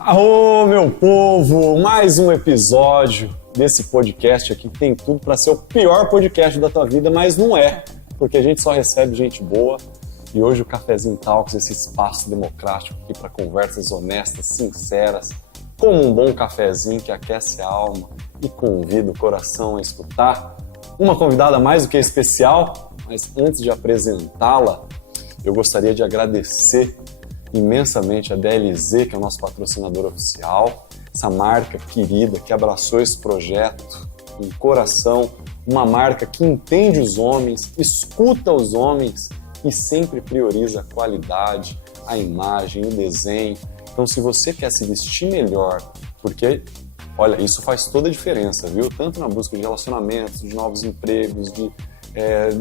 Arô, meu povo! Mais um episódio desse podcast aqui que tem tudo para ser o pior podcast da tua vida, mas não é, porque a gente só recebe gente boa. E hoje o Cafezinho Talks, esse espaço democrático aqui para conversas honestas, sinceras, como um bom cafezinho que aquece a alma e convida o coração a escutar. Uma convidada mais do que especial, mas antes de apresentá-la, eu gostaria de agradecer imensamente a DLZ, que é o nosso patrocinador oficial, essa marca querida que abraçou esse projeto com coração, uma marca que entende os homens, escuta os homens e sempre prioriza a qualidade, a imagem, o desenho. Então, se você quer se vestir melhor, porque, olha, isso faz toda a diferença, viu? Tanto na busca de relacionamentos, de novos empregos, de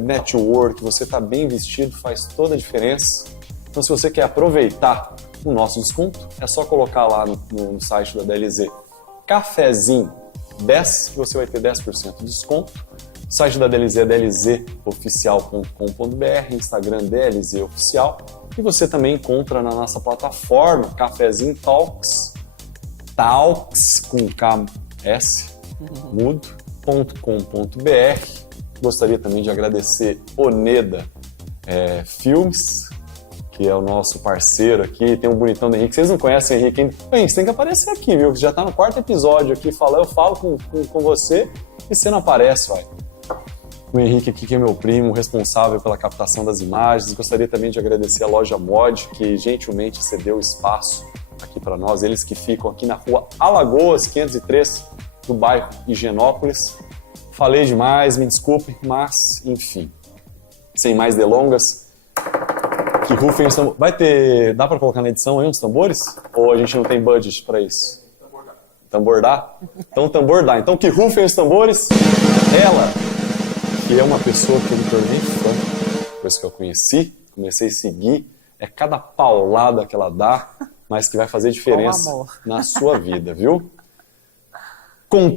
network, você tá bem vestido faz toda a diferença. Então, se você quer aproveitar o nosso desconto, é só colocar lá no site da DLZ Cafezinho 10, que você vai ter 10% de desconto. O site da DLZ é dlzoficial.com.br, Instagram DLZOficial. E você também encontra na nossa plataforma Cafezinho Talks, Talks com KS, mudo.com.br. Gostaria também de agradecer Oneda Filmes, que é o nosso parceiro aqui, tem um bonitão do Henrique. Vocês não conhecem o Henrique ainda? Bem, você tem que aparecer aqui, viu? Você já tá no 4º episódio aqui, eu falo com você e você não aparece, vai. O Henrique aqui, que é meu primo, responsável pela captação das imagens. Gostaria também de agradecer a Loja Mod, que gentilmente cedeu espaço aqui para nós. Eles que ficam aqui na rua Alagoas, 503, do bairro Higienópolis. Falei demais, me desculpe, mas, enfim, sem mais delongas, que rufem os tambores. Vai ter... Dá pra colocar na edição aí uns tambores? Ou a gente não tem budget pra isso? Tambor dá? Então tambor dá. Então que rufem os tambores. Ela, que é uma pessoa que eu me tornei fã, depois que eu conheci, comecei a seguir, é cada paulada que ela dá, mas que vai fazer diferença na sua vida, viu? Com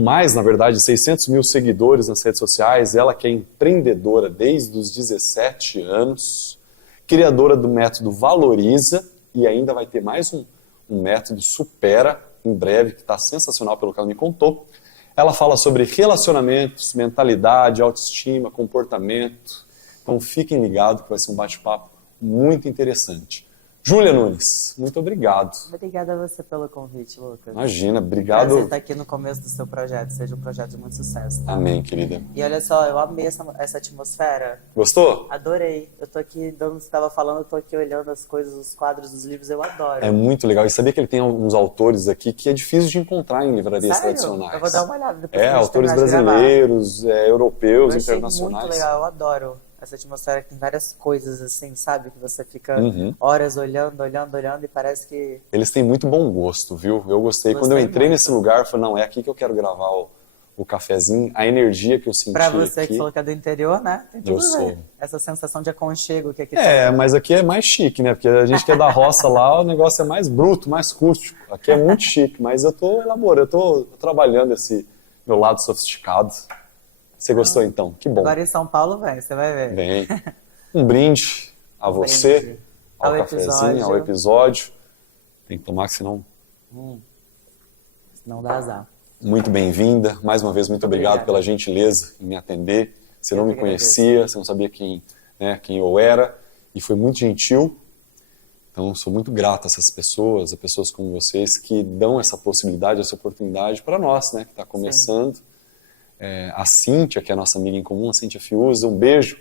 mais, na verdade, 600 mil seguidores nas redes sociais, ela que é empreendedora desde os 17 anos, criadora do método Valoriza, e ainda vai ter mais um método Supera, em breve, que está sensacional pelo que ela me contou. Ela fala sobre relacionamentos, mentalidade, autoestima, comportamento. Então fiquem ligados que vai ser um bate-papo muito interessante. Júlia Nunes, muito obrigado. Obrigada a você pelo convite, Lucas. Imagina, obrigado. Prazer estar aqui no começo do seu projeto, seja um projeto de muito sucesso. Tá? Amém, querida. E olha só, eu amei essa atmosfera. Gostou? Adorei. Eu tô aqui, você estava falando, eu tô aqui olhando as coisas, os quadros dos livros, eu adoro. É muito legal. E sabia que ele tem alguns autores aqui que é difícil de encontrar em livrarias Sério? tradicionais. Eu vou dar uma olhada depois. Autores brasileiros, europeus, eu achei internacionais. Muito legal, eu adoro. Essa atmosfera que tem várias coisas assim, sabe? Que você fica horas olhando e parece que... Eles têm muito bom gosto, viu? Eu gostei. Quando eu entrei nesse lugar, eu falei, não, é aqui que eu quero gravar o cafezinho. A energia que eu senti pra você aqui, que falou que é do interior, né? Tem tudo a ver. Essa sensação de aconchego que aqui tem. Mas aqui é mais chique, né? Porque a gente que é da roça lá, o negócio é mais bruto, mais rústico. Aqui é muito chique, mas eu tô elaborando, eu tô trabalhando esse meu lado sofisticado. Você gostou, então? Que bom. Agora em São Paulo vem, você vai ver. Vem. Um brinde a você, ao cafezinho, ao episódio. Tem que tomar, senão... Não dá azar. Muito bem-vinda. Mais uma vez, muito obrigado pela gentileza em me atender. Você não me conhecia, você não sabia quem eu era. E foi muito gentil. Então, sou muito grato a essas pessoas, a pessoas como vocês, que dão essa possibilidade, essa oportunidade para nós, né? Que está começando. Sim. A Cíntia, que é a nossa amiga em comum, a Cíntia Fiuza, um beijo.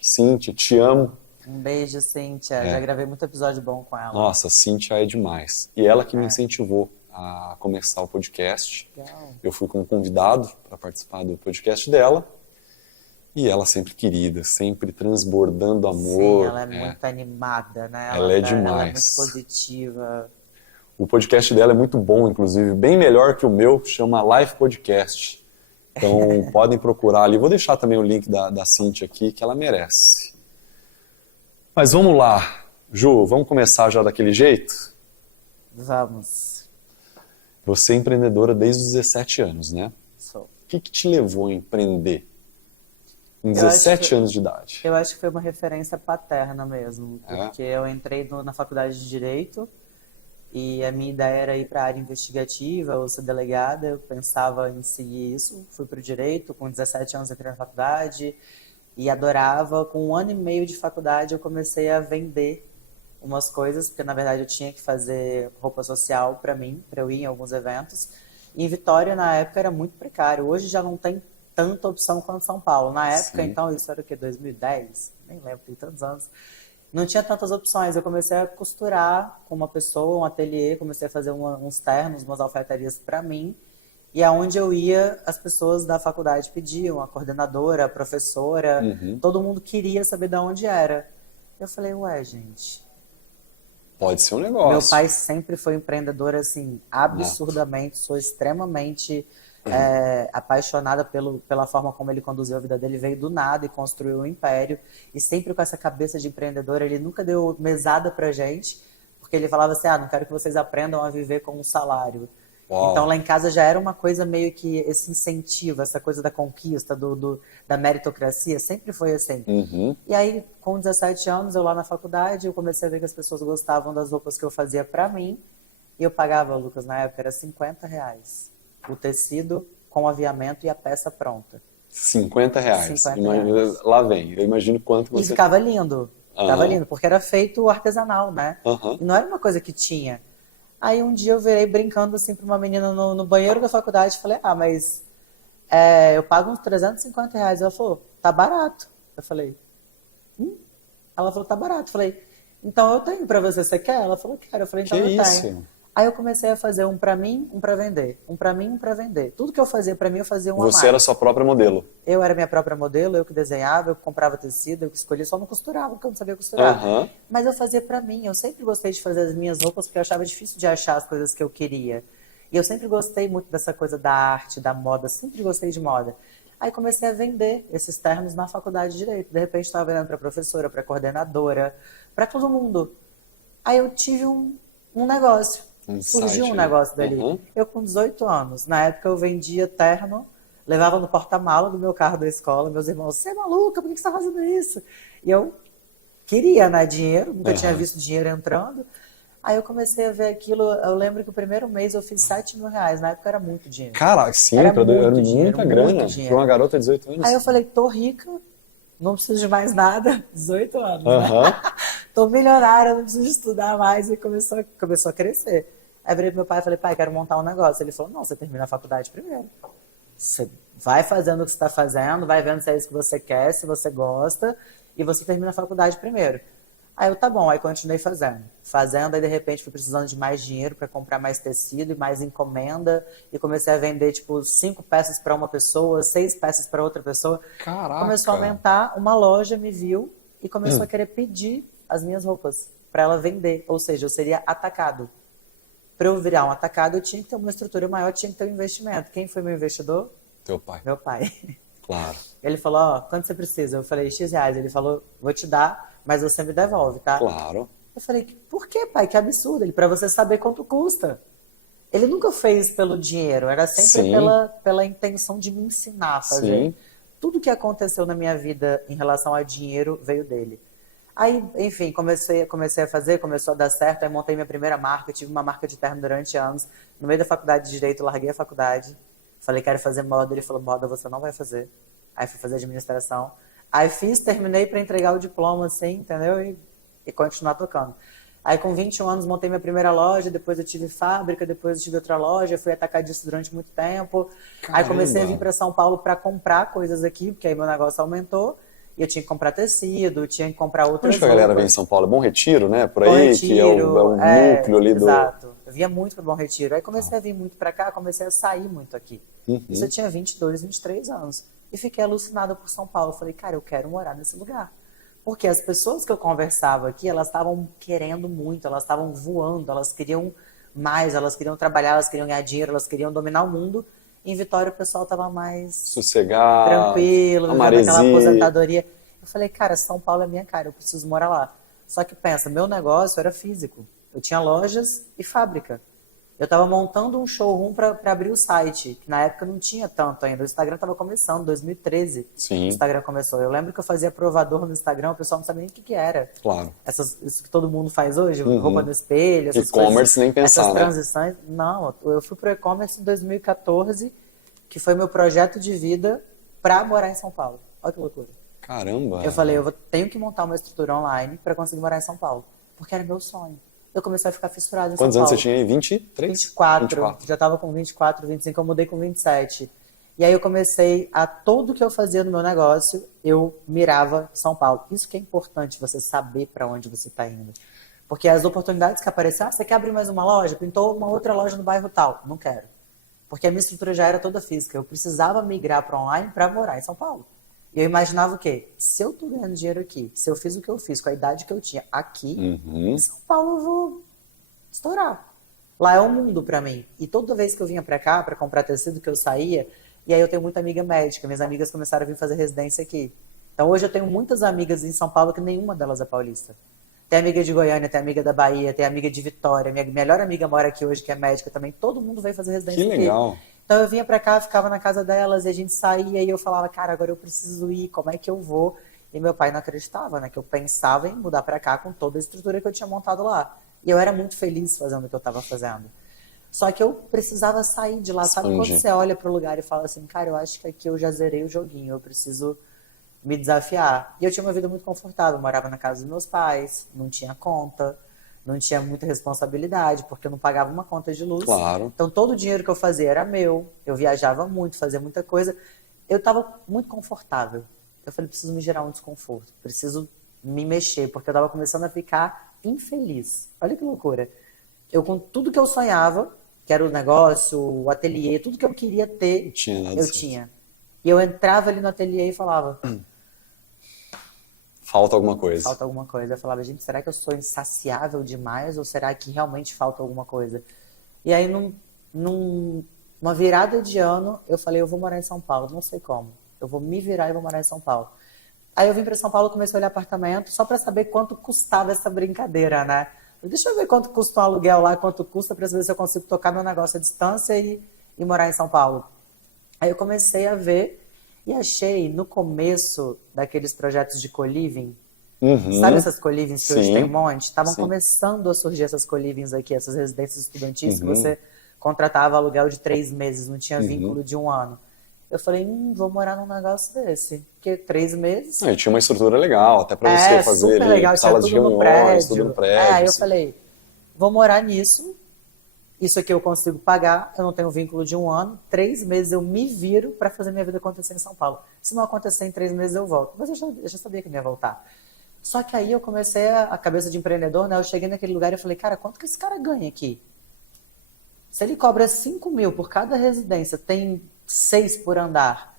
Cíntia, te amo. Um beijo, Cíntia. Já gravei muito episódio bom com ela. Nossa, a Cíntia é demais. E ela que me incentivou a começar o podcast. Legal. Eu fui como convidado para participar do podcast dela. E ela sempre querida, sempre transbordando amor. Sim, ela é muito animada, né? Ela é demais. Ela é muito positiva. O podcast dela é muito bom, inclusive, bem melhor que o meu, chama Life Podcast. Então, podem procurar ali. Vou deixar também o link da Cíntia aqui, que ela merece. Mas vamos lá. Ju, vamos começar já daquele jeito? Vamos. Você é empreendedora desde os 17 anos, né? Sou. O que te levou a empreender em 17 anos de idade? Eu acho que foi uma referência paterna mesmo. Porque eu entrei na faculdade de Direito E a minha ideia era ir para a área investigativa ou ser delegada. Eu pensava em seguir isso. Fui para o direito, com 17 anos entrei na faculdade e adorava. Com 1 ano e meio de faculdade eu comecei a vender umas coisas, porque na verdade eu tinha que fazer roupa social para mim, para eu ir em alguns eventos. E em Vitória, na época, era muito precário. Hoje já não tem tanta opção quanto São Paulo. Na época, então, isso era o quê? 2010? Nem lembro, tem tantos anos. Não tinha tantas opções. Eu comecei a costurar com uma pessoa, um ateliê, comecei a fazer uns ternos, umas alfaiatarias para mim. E aonde eu ia, as pessoas da faculdade pediam, a coordenadora, a professora, todo mundo queria saber de onde era. Eu falei, ué, gente, pode ser um negócio. meu pai sempre foi empreendedor, assim, absurdamente. Sou extremamente apaixonada pela forma como ele conduziu a vida dele. Veio do nada e construiu um império. E sempre com essa cabeça de empreendedor. Ele nunca deu mesada pra gente, porque ele falava assim, não quero que vocês aprendam a viver com um salário. Uau. Então lá em casa já era uma coisa meio que esse incentivo, essa coisa da conquista, da meritocracia, sempre foi assim. E aí, com 17 anos, eu lá na faculdade, eu comecei a ver que as pessoas gostavam das roupas que eu fazia pra mim. E eu pagava, Lucas, na época, era R$ 50. O tecido com o aviamento e a peça pronta. R$ 50. 50. Lá vem, eu imagino quanto E você... ficava lindo. Ficava lindo, porque era feito artesanal, né? E não era uma coisa que tinha. Aí um dia eu virei brincando assim pra uma menina no banheiro da faculdade e falei, mas eu pago uns R$ 350. Ela falou, tá barato. Eu falei, Ela falou, tá barato. Eu falei, então eu tenho pra você quer? Ela falou, quero. Eu falei, então eu tenho. Aí eu comecei a fazer um pra mim, um pra vender. Um pra mim, um pra vender. Tudo que eu fazia pra mim, eu fazia um a mais. Você era sua própria modelo. Eu era minha própria modelo, eu que desenhava, eu que comprava tecido, eu que escolhia, só não costurava, porque eu não sabia costurar. Mas eu fazia pra mim, eu sempre gostei de fazer as minhas roupas, porque eu achava difícil de achar as coisas que eu queria. E eu sempre gostei muito dessa coisa da arte, da moda, sempre gostei de moda. Aí comecei a vender esses ternos na faculdade de Direito. De repente estava vendendo pra professora, pra coordenadora, pra todo mundo. Aí eu tive um negócio. Surgiu um negócio dali. Eu com 18 anos, na época eu vendia terno, levava no porta-mala do meu carro da escola, meus irmãos, você é maluca, por que você está fazendo isso? E eu queria, né, dinheiro, nunca tinha visto dinheiro entrando. Aí eu comecei a ver aquilo, eu lembro que o primeiro mês eu fiz R$ 7.000, na época era muito dinheiro. Caraca, sim, era muita grana para uma garota de 18 anos. Aí eu falei, tô rica, não preciso de mais nada, 18 anos, né? Tô milionária, não preciso estudar mais, e começou a crescer. Aí virei pro meu pai e falei, pai, quero montar um negócio. Ele falou, não, você termina a faculdade primeiro. Você vai fazendo o que você está fazendo, vai vendo se é isso que você quer, se você gosta, e você termina a faculdade primeiro. Aí eu, tá bom, aí continuei fazendo. Aí de repente fui precisando de mais dinheiro para comprar mais tecido e mais encomenda, e comecei a vender, 5 peças para uma pessoa, 6 peças para outra pessoa. Caraca! Começou a aumentar, uma loja me viu e começou a querer pedir as minhas roupas para ela vender, ou seja, eu seria atacado. Para eu virar um atacado, eu tinha que ter uma estrutura maior, tinha que ter um investimento. Quem foi meu investidor? Teu pai. Meu pai. Claro. Ele falou, quanto você precisa? Eu falei, X reais. Ele falou, vou te dar, mas você me devolve, tá? Claro. Eu falei, por que, pai? Que absurdo. Ele, para você saber quanto custa. Ele nunca fez pelo dinheiro, era sempre pela intenção de me ensinar a fazer. Sim. Tudo que aconteceu na minha vida em relação a dinheiro veio dele. Aí, enfim, comecei a fazer, começou a dar certo, aí montei minha primeira marca, tive uma marca de terno durante anos. No meio da faculdade de Direito, larguei a faculdade, falei, quero fazer moda, ele falou, moda você não vai fazer. Aí fui fazer administração. Aí terminei para entregar o diploma, assim, entendeu? E continuar tocando. Aí com 21 anos montei minha primeira loja, depois eu tive fábrica, depois eu tive outra loja, fui atacadista durante muito tempo. Caramba. Aí comecei a vir para São Paulo para comprar coisas aqui, porque aí meu negócio aumentou. E eu tinha que comprar tecido, tinha que comprar outras coisas. Onde que a galera vem em São Paulo? Bom Retiro, né? Por aí, Bom Retiro, que é o núcleo ali do... Exato. Eu via muito para Bom Retiro. Aí comecei a vir muito para cá, comecei a sair muito aqui. Isso eu tinha 22, 23 anos. E fiquei alucinada por São Paulo. Falei, cara, eu quero morar nesse lugar. Porque as pessoas que eu conversava aqui, elas estavam querendo muito, elas estavam voando, elas queriam mais, elas queriam trabalhar, elas queriam ganhar dinheiro, elas queriam dominar o mundo. Em Vitória o pessoal estava mais sossegado, tranquilo, vivendo aquela aposentadoria. Eu falei, cara, São Paulo é minha cara, eu preciso morar lá. Só que pensa, meu negócio era físico. Eu tinha lojas e fábrica. Eu estava montando um showroom para abrir o site, que na época não tinha tanto ainda. O Instagram estava começando, 2013. Sim. O Instagram começou. Eu lembro que eu fazia provador no Instagram, o pessoal não sabia nem o que era. Claro. Isso que todo mundo faz hoje, roupa no espelho, essas E-commerce coisas, nem pensar, essas né? transições. Não, eu fui pro e-commerce em 2014, que foi meu projeto de vida para morar em São Paulo. Olha que loucura. Caramba. Eu falei, tenho que montar uma estrutura online para conseguir morar em São Paulo, porque era meu sonho. Eu comecei a ficar fissurada em Quantos São anos Paulo. você tinha aí? 23? 24. Já estava com 24, 25, eu mudei com 27. E aí eu comecei tudo que eu fazia no meu negócio, eu mirava São Paulo. Isso que é importante, você saber para onde você está indo. Porque as oportunidades que apareceram, você quer abrir mais uma loja? Pintou uma outra loja no bairro tal. Não quero. Porque a minha estrutura já era toda física. Eu precisava migrar para online para morar em São Paulo. E eu imaginava o quê? Se eu tô ganhando dinheiro aqui, se eu fiz o que eu fiz com a idade que eu tinha aqui, em São Paulo eu vou estourar. Lá é um mundo pra mim. E toda vez que eu vinha pra cá, pra comprar tecido, que eu saía, e aí eu tenho muita amiga médica, minhas amigas começaram a vir fazer residência aqui. Então hoje eu tenho muitas amigas em São Paulo que nenhuma delas é paulista. Tem amiga de Goiânia, tem amiga da Bahia, tem amiga de Vitória, minha melhor amiga mora aqui hoje, que é médica também, todo mundo veio fazer residência Que aqui. legal. Então eu vinha pra cá, ficava na casa delas, e a gente saía, e eu falava, cara, agora eu preciso ir, como é que eu vou? E meu pai não acreditava, né, que eu pensava em mudar pra cá com toda a estrutura que eu tinha montado lá. E eu era muito feliz fazendo o que eu estava fazendo. Só que eu precisava sair de lá. Sabe quando você olha pro lugar e fala assim, cara, eu acho que aqui eu já zerei o joguinho, eu preciso me desafiar. E eu tinha uma vida muito confortável, eu morava na casa dos meus pais, não tinha conta, não tinha muita responsabilidade, porque eu não pagava uma conta de luz. Claro. Então todo o dinheiro que eu fazia era meu, eu viajava muito, fazia muita coisa. Eu estava muito confortável. Eu falei, preciso me gerar um desconforto, preciso me mexer, porque eu estava começando a ficar infeliz. Olha que loucura. Eu, com tudo que eu sonhava, que era o negócio, o ateliê, tudo que eu queria ter, eu tinha. E eu entrava ali no ateliê e falava... Falta alguma coisa. Falta alguma coisa. Eu falava, gente, será que eu sou insaciável demais ou será que realmente falta alguma coisa? E aí, numa virada de ano, eu falei, eu vou morar em São Paulo, não sei como. Eu vou me virar e vou morar em São Paulo. Aí eu vim para São Paulo, comecei a olhar apartamento, só para saber quanto custava essa brincadeira, né? Deixa eu ver quanto custa um aluguel lá, quanto custa, para saber se eu consigo tocar meu negócio à distância e morar em São Paulo. Aí eu comecei a ver e achei, no começo daqueles projetos de co-living, sabe essas co-livings que hoje tem um monte? Estavam começando a surgir essas co-livings aqui, essas residências estudantis, que você contratava aluguel de 3 meses, não tinha vínculo de 1 ano. Eu falei, vou morar num negócio desse. Porque 3 meses... E tinha uma estrutura legal, até para você fazer super legal, salas de reuniões, tudo no prédio. Aí eu falei, vou morar nisso, isso aqui eu consigo pagar, eu não tenho vínculo de 1 ano, 3 meses eu me viro para fazer minha vida acontecer em São Paulo. Se não acontecer em 3 meses eu volto. Mas eu já sabia que não ia voltar. Só que aí eu comecei a cabeça de empreendedor, né? Eu cheguei naquele lugar e falei, cara, quanto que esse cara ganha aqui? Se ele cobra 5 mil por cada residência, tem 6 por andar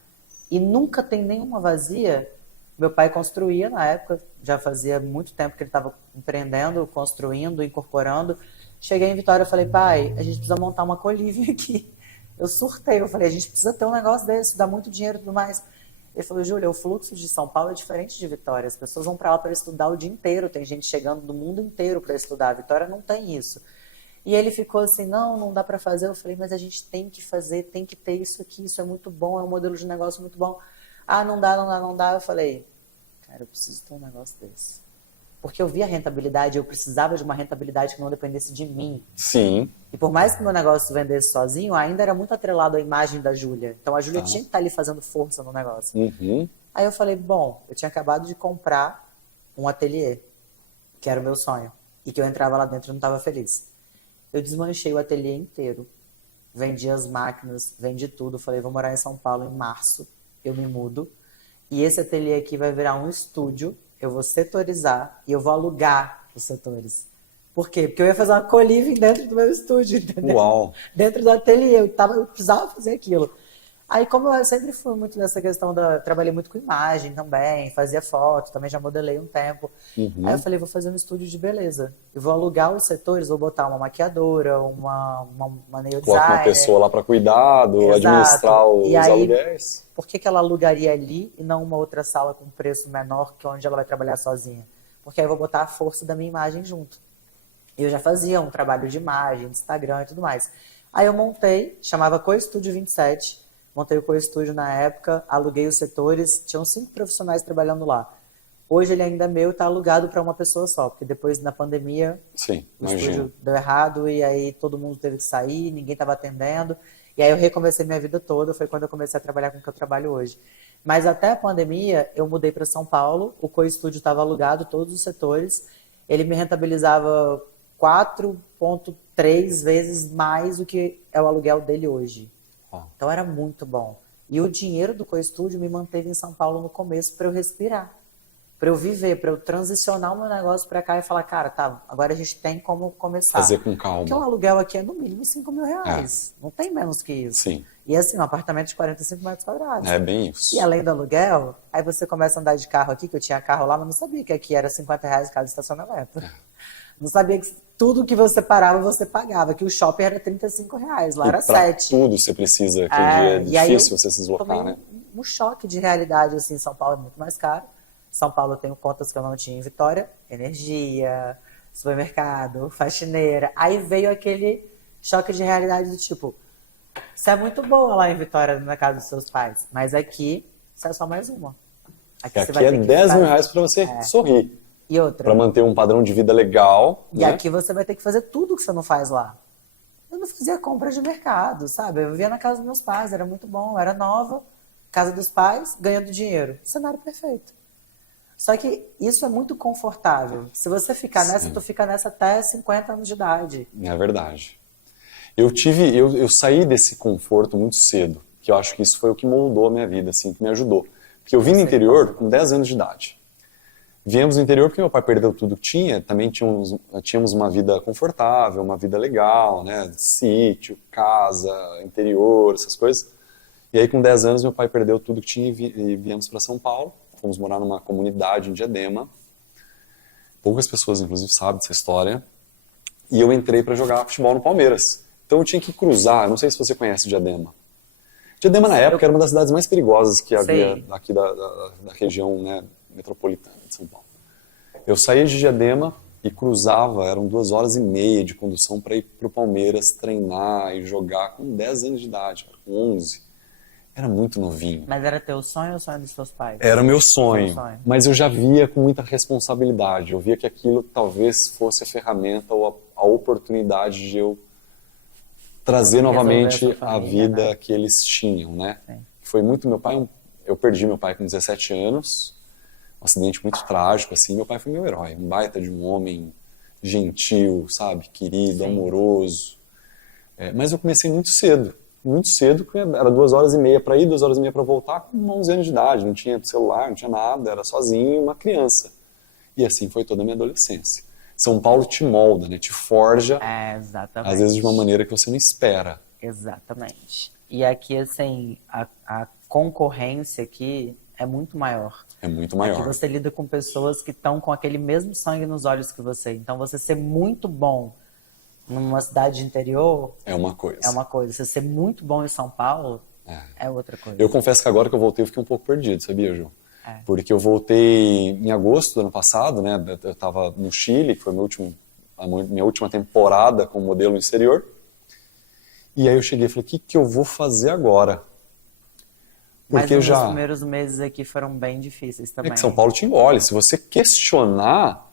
e nunca tem nenhuma vazia, meu pai construía na época, já fazia muito tempo que ele estava empreendendo, construindo, incorporando. Cheguei em Vitória e falei, pai, a gente precisa montar uma co-living aqui. Eu surtei, eu falei, a gente precisa ter um negócio desse, dá muito dinheiro e tudo mais. Ele falou, Júlia, o fluxo de São Paulo é diferente de Vitória, as pessoas vão para lá para estudar o dia inteiro, tem gente chegando do mundo inteiro para estudar, a Vitória não tem isso. E ele ficou assim, não dá para fazer. Eu falei, mas a gente tem que fazer, tem que ter isso aqui, isso é muito bom, é um modelo de negócio muito bom. Ah, não dá. Eu falei, cara, eu preciso ter um negócio desse. Porque eu vi a rentabilidade, eu precisava de uma rentabilidade que não dependesse de mim. Sim. E por mais que meu negócio vendesse sozinho, ainda era muito atrelado à imagem da Júlia. Então a Júlia tinha que estar ali fazendo força no negócio. Aí eu falei, bom, eu tinha acabado de comprar um ateliê, que era o meu sonho. E que eu entrava lá dentro e não estava feliz. Eu desmanchei o ateliê inteiro, vendi as máquinas, vendi tudo. Falei, vou morar em São Paulo em março, eu me mudo. E esse ateliê aqui vai virar um estúdio, eu vou setorizar e eu vou alugar os setores. Por quê? Porque eu ia fazer uma co-living dentro do meu estúdio, entendeu? Uau! Dentro do ateliê, eu precisava fazer aquilo. Aí, como eu sempre fui muito nessa questão trabalhei muito com imagem também, fazia foto, também já modelei um tempo. Aí eu falei, vou fazer um estúdio de beleza. Eu vou alugar os setores, vou botar uma maquiadora, uma nail designer. Coloca uma pessoa lá para cuidar, administrar os aluguéis. Por que ela alugaria ali e não uma outra sala com preço menor, que é onde ela vai trabalhar sozinha? Porque aí eu vou botar a força da minha imagem junto. Eu já fazia um trabalho de imagem, de Instagram e tudo mais. Aí eu montei, chamava CoStúdio 27, montei o CoStúdio na época, aluguei os setores, tinham 5 profissionais trabalhando lá. Hoje ele ainda é meu e está alugado para uma pessoa só, porque depois na pandemia Sim, o imagino. estúdio deu errado e aí todo mundo teve que sair, ninguém estava atendendo. E aí eu recomecei minha vida toda, foi quando eu comecei a trabalhar com o que eu trabalho hoje. Mas até a pandemia eu mudei para São Paulo, o CoStúdio estava alugado, todos os setores, ele me rentabilizava 4,3 vezes mais do que é o aluguel dele hoje. Então era muito bom. E o dinheiro do CoStúdio me manteve em São Paulo no começo para eu respirar, para eu viver, para eu transicionar o meu negócio para cá e falar, cara, tá, agora a gente tem como começar. Fazer com calma. Porque o aluguel aqui é no mínimo 5 mil reais. Não tem menos que isso. Sim. E assim, um apartamento de 45 metros quadrados. É bem isso. E além do aluguel, aí você começa a andar de carro aqui, que eu tinha carro lá, mas não sabia que aqui era 50 reais cada estacionamento. Não sabia que tudo que você parava, você pagava. Que o shopping era 35 reais, lá E era pra 7. tudo você precisa, que é E aí difícil você se deslocar, tomei né? um choque de realidade, assim, São Paulo é muito mais caro. São Paulo eu tenho contas que eu não tinha em Vitória, energia, supermercado, faxineira. Aí veio aquele choque de realidade do tipo, você é muito boa lá em Vitória, na casa dos seus pais, mas aqui você é só mais uma. Aqui você vai é ter que 10 mil ficar- reais para você sorrir, E outra. para manter um padrão de vida legal. E né? aqui você vai ter que fazer tudo que você não faz lá. Eu não fazia compra de mercado, sabe? Eu vivia na casa dos meus pais, era muito bom, era nova, casa dos pais, ganhando dinheiro. Cenário perfeito. Só que isso é muito confortável. Se você ficar nessa, tu fica nessa até 50 anos de idade. É verdade. Eu saí desse conforto muito cedo, que eu acho que isso foi o que moldou a minha vida, assim, que me ajudou. Porque eu vim do interior com 10 anos de idade. Viemos do interior porque meu pai perdeu tudo que tinha, também tínhamos uma vida confortável, uma vida legal, né? Sítio, casa, interior, essas coisas. E aí com 10 anos meu pai perdeu tudo que tinha e viemos para São Paulo. Fomos morar numa comunidade em Diadema. Poucas pessoas, inclusive, sabem dessa história. E eu entrei para jogar futebol no Palmeiras. Então eu tinha que cruzar, eu não sei se você conhece Diadema. Diadema na época era uma das cidades mais perigosas que havia Sei. aqui da região, né, metropolitana de São Paulo. Eu saía de Diadema e cruzava, eram 2 horas e meia de condução para ir para o Palmeiras treinar e jogar com 10 anos de idade, com 11. Era muito novinho. Mas era teu sonho ou o sonho dos teus pais? Era o meu sonho, Seu sonho. mas eu já via com muita responsabilidade. Eu via que aquilo talvez fosse a ferramenta ou a oportunidade de eu trazer Resolver novamente a sua a família, vida né? que eles tinham, né? Sim. Foi muito meu pai. Eu perdi meu pai com 17 anos, um acidente muito trágico assim. Meu pai foi meu herói, um baita de um homem gentil, sabe, querido, Sim. amoroso. Mas eu comecei muito cedo, porque era 2 horas e meia para ir, 2 horas e meia para voltar, com 11 anos de idade, não tinha celular, não tinha nada, era sozinho, uma criança. E assim foi toda a minha adolescência. São Paulo te molda, né? Te forja, Exatamente. às vezes de uma maneira que você não espera. Exatamente. E aqui, assim, a concorrência aqui é muito maior. É muito Aqui maior. você lida com pessoas que estão com aquele mesmo sangue nos olhos que você. Então, você ser muito bom numa cidade interior É uma coisa. é uma coisa. Você ser muito bom em São Paulo é outra coisa. Eu confesso que agora que eu voltei eu fiquei um pouco perdido, sabia, Ju? É. Porque eu voltei em agosto do ano passado, né? Eu estava no Chile, que foi a minha última temporada como modelo no exterior. E aí eu cheguei e falei, o que eu vou fazer agora? Mas Porque os meus já... primeiros meses aqui foram bem difíceis também. É que São Paulo te engole. Se você questionar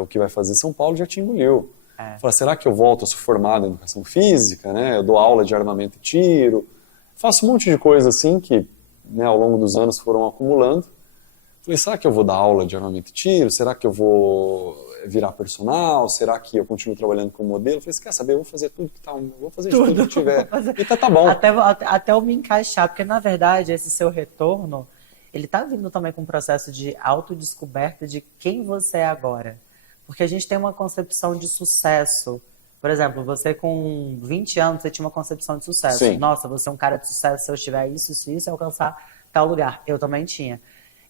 o que vai fazer, São Paulo já te engoliu. Fala, será que eu volto? Eu sou formado em educação física, né? Eu dou aula de armamento e tiro. Faço um monte de coisa assim que, né, ao longo dos anos foram acumulando. Falei, será que eu vou dar aula de armamento e tiro? Será que eu vou virar personal? Será que eu continuo trabalhando como modelo? Falei, você quer saber? Eu vou fazer tudo que tá, vou fazer de tudo que tiver. E tá bom. Até eu me encaixar, porque na verdade esse seu retorno, ele tá vindo também com um processo de autodescoberta de quem você é agora. Porque a gente tem uma concepção de sucesso. Por exemplo, você com 20 anos, você tinha uma concepção de sucesso. Sim. Nossa, você é um cara de sucesso, se eu tiver isso, eu alcançar tal lugar. Eu também tinha.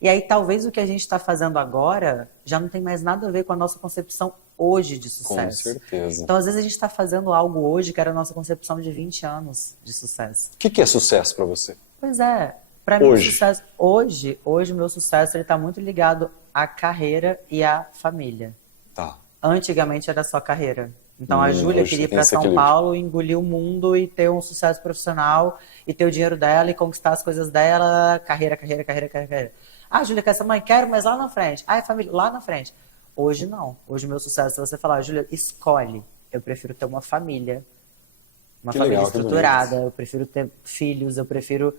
E aí talvez o que a gente está fazendo agora já não tem mais nada a ver com a nossa concepção hoje de sucesso. Com certeza. Então às vezes a gente está fazendo algo hoje que era a nossa concepção de 20 anos de sucesso. O que é sucesso para você? Pois é. Para mim, Hoje. o sucesso, hoje o meu sucesso está muito ligado à carreira e à família. Tá. Antigamente era só carreira. Então a Júlia Hoje queria ir tem para esse São equilíbrio. Paulo, engolir o mundo e ter um sucesso profissional e ter o dinheiro dela e conquistar as coisas dela, carreira, carreira, carreira, carreira, carreira. Ah, Júlia, quer ser mãe? Quero, mas lá na frente. Ah, família, lá na frente. Hoje não. Hoje o meu sucesso, se você falar, Júlia, escolhe. Eu prefiro ter uma Que família legal, que estruturada, bonito. eu prefiro ter filhos, eu prefiro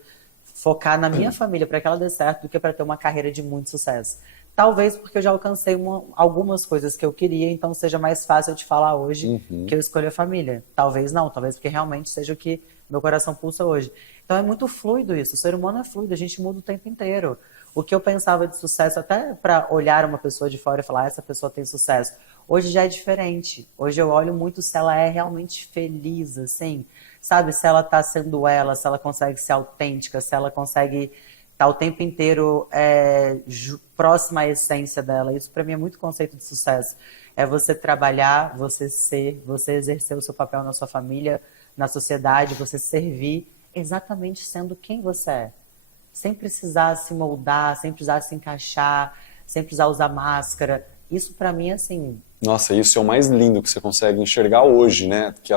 focar na minha família para que ela dê certo do que para ter uma carreira de muito sucesso. Talvez porque eu já alcancei algumas coisas que eu queria, então seja mais fácil de falar hoje que eu escolho a família. Talvez não, talvez porque realmente seja o que meu coração pulsa hoje. Então é muito fluido isso, o ser humano é fluido, a gente muda o tempo inteiro. O que eu pensava de sucesso, até para olhar uma pessoa de fora e falar, essa pessoa tem sucesso, hoje já é diferente. Hoje eu olho muito se ela é realmente feliz, assim, sabe? Se ela está sendo ela, se ela consegue ser autêntica, se ela consegue estar o tempo inteiro próxima à essência dela. Isso para mim é muito conceito de sucesso. É você trabalhar, você ser, você exercer o seu papel na sua família, na sociedade, você servir exatamente sendo quem você é. Sem precisar se moldar, sem precisar se encaixar, sem precisar usar máscara. Isso para mim, assim, Nossa, isso é o mais lindo que você consegue enxergar hoje, né? Que é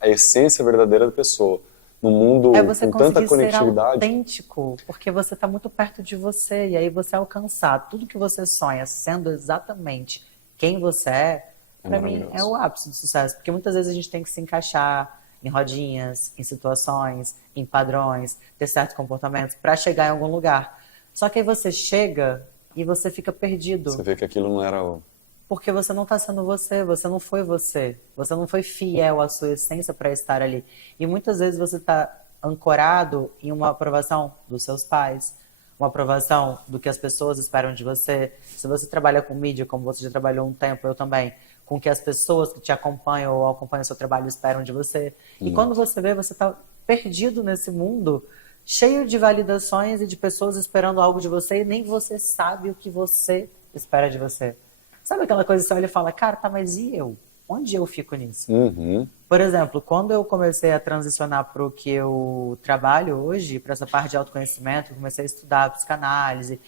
a essência verdadeira da pessoa. No mundo é você com tanta conseguir ser conectividade. autêntico, porque você está muito perto de você, e aí você alcançar tudo que você sonha, sendo exatamente quem você É para mim é maravilhoso. o ápice do sucesso, porque muitas vezes a gente tem que se encaixar em rodinhas, em situações, em padrões, ter certos comportamentos para chegar em algum lugar. Só que aí você chega e você fica perdido. Você vê que aquilo não era o... Porque você não está sendo você, você não foi você. Você não foi fiel à sua essência para estar ali. E muitas vezes você está ancorado em uma aprovação dos seus pais, uma aprovação do que as pessoas esperam de você. Se você trabalha com mídia, como você já trabalhou um tempo, eu também, com o que as pessoas que te acompanham ou acompanham o seu trabalho esperam de você. E quando você vê, você está perdido nesse mundo, cheio de validações e de pessoas esperando algo de você e nem você sabe o que você espera de você. Sabe aquela coisa que você olha e fala, cara, tá, mas e eu? Onde eu fico nisso? Uhum. Por exemplo, quando eu comecei a transicionar para o que eu trabalho hoje, para essa parte de autoconhecimento, eu comecei a estudar psicanálise,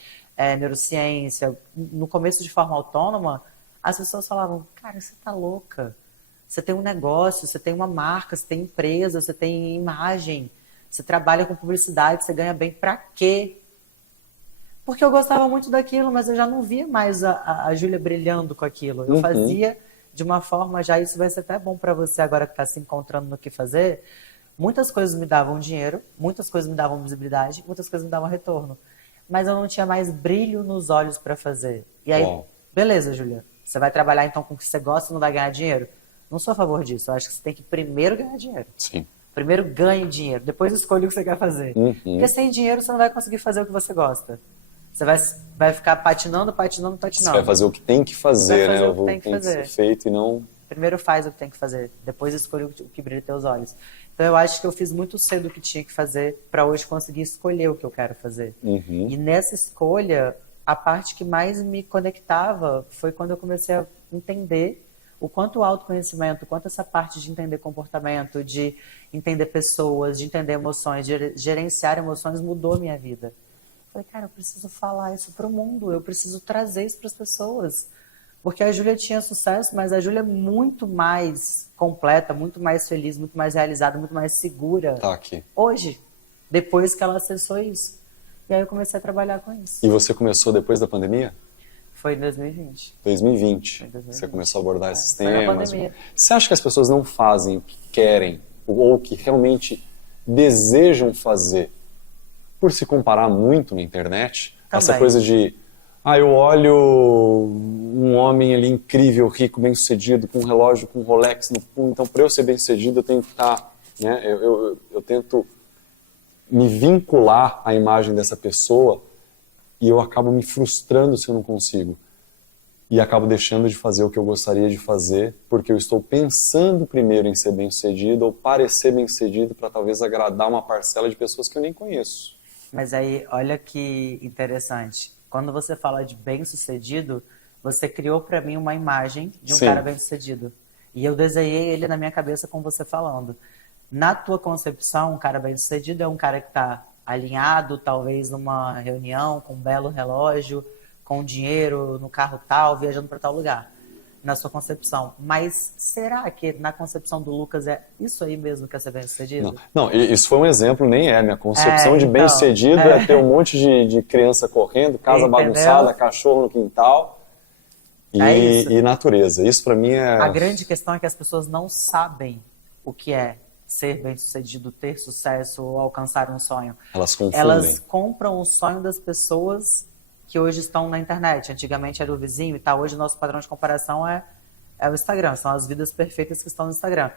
neurociência, no começo de forma autônoma, as pessoas falavam, cara, você tá louca. Você tem um negócio, você tem uma marca, você tem empresa, você tem imagem, você trabalha com publicidade, você ganha bem, pra quê? Porque eu gostava muito daquilo, mas eu já não via mais a Júlia brilhando com aquilo. Eu fazia de uma forma, já isso vai ser até bom para você agora que está se encontrando no que fazer. Muitas coisas me davam dinheiro, muitas coisas me davam visibilidade, muitas coisas me davam retorno. Mas eu não tinha mais brilho nos olhos para fazer. E aí, Uau. beleza, Júlia, você vai trabalhar então com o que você gosta e não vai ganhar dinheiro? Não sou a favor disso. Eu acho que você tem que primeiro ganhar dinheiro. Sim. Primeiro ganhe dinheiro, depois escolha o que você quer fazer. Porque sem dinheiro você não vai conseguir fazer o que você gosta. Você vai ficar patinando, patinando, Você patinando. vai fazer o que tem que fazer, Vai fazer né? o que tem que Tem que ser fazer. feito e não... Primeiro faz o que tem que fazer, depois escolhe o que brilha teus olhos. Então eu acho que eu fiz muito cedo o que tinha que fazer para hoje conseguir escolher o que eu quero fazer. E nessa escolha, a parte que mais me conectava foi quando eu comecei a entender o quanto o autoconhecimento, o quanto essa parte de entender comportamento, de entender pessoas, de entender emoções, de gerenciar emoções mudou minha vida. Falei, cara, eu preciso falar isso para o mundo, eu preciso trazer isso para as pessoas. Porque a Júlia tinha sucesso, mas a Júlia é muito mais completa, muito mais feliz, muito mais realizada, muito mais segura Tá aqui. hoje, depois que ela acessou isso. E aí eu comecei a trabalhar com isso. E você começou depois da pandemia? Foi em 2020. 2020. Foi 2020. Você começou a abordar esses Foi na temas. pandemia. Você acha que as pessoas não fazem o que querem ou que realmente desejam fazer por se comparar muito na internet? Essa Também. coisa de, eu olho um homem ali incrível, rico, bem-sucedido, com um relógio, com um Rolex no punho, então para eu ser bem-sucedido eu tenho que estar, né? Eu tento me vincular à imagem dessa pessoa e eu acabo me frustrando se eu não consigo. E acabo deixando de fazer o que eu gostaria de fazer porque eu estou pensando primeiro em ser bem-sucedido ou parecer bem-sucedido para talvez agradar uma parcela de pessoas que eu nem conheço. Mas aí, olha que interessante. Quando você fala de bem-sucedido, você criou para mim uma imagem de um Sim. cara bem-sucedido. E eu desenhei ele na minha cabeça com você falando. Na tua concepção, um cara bem-sucedido é um cara que está alinhado, talvez numa reunião, com um belo relógio, com dinheiro, no carro tal, viajando para tal lugar. na sua concepção. Mas será que na concepção do Lucas é isso aí mesmo que é ser bem-sucedido? Não, isso foi um exemplo, nem é. Minha concepção de então, bem-sucedido é ter um monte de criança correndo, casa bagunçada, cachorro no quintal e natureza. Isso pra mim é... A grande questão é que as pessoas não sabem o que é ser bem-sucedido, ter sucesso ou alcançar um sonho. Elas confundem. Elas compram o sonho das pessoas que hoje estão na internet. Antigamente era o vizinho e tal. Hoje o nosso padrão de comparação é o Instagram. São as vidas perfeitas que estão no Instagram.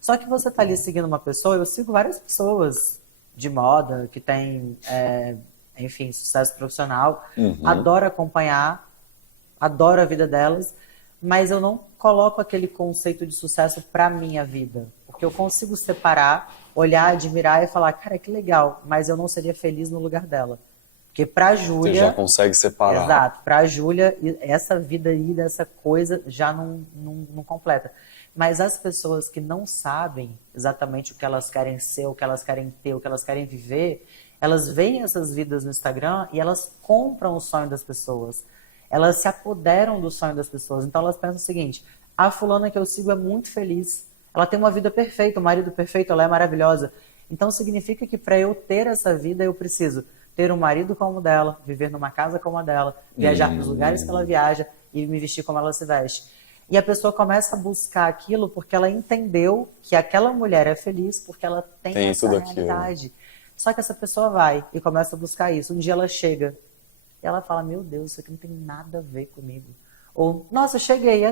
Só que você tá ali seguindo uma pessoa, eu sigo várias pessoas de moda que têm, enfim, sucesso profissional. Adoro acompanhar, adoro a vida delas, mas eu não coloco aquele conceito de sucesso pra minha vida. Porque eu consigo separar, olhar, admirar e falar, cara, que legal, mas eu não seria feliz no lugar dela. Porque pra Júlia... Você já consegue separar. Exato. Pra Júlia, essa vida aí, dessa coisa, já não completa. Mas as pessoas que não sabem exatamente o que elas querem ser, o que elas querem ter, o que elas querem viver, elas veem essas vidas no Instagram e elas compram o sonho das pessoas. Elas se apoderam do sonho das pessoas. Então elas pensam o seguinte, a fulana que eu sigo é muito feliz. Ela tem uma vida perfeita, o marido perfeito, ela é maravilhosa. Então significa que para eu ter essa vida, eu preciso ter um marido como o dela, viver numa casa como a dela, viajar para os lugares que ela viaja e me vestir como ela se veste. E a pessoa começa a buscar aquilo porque ela entendeu que aquela mulher é feliz porque ela tem essa realidade. Só que essa pessoa vai e começa a buscar isso. Um dia ela chega e ela fala, meu Deus, isso aqui não tem nada a ver comigo. Ou, nossa, eu cheguei,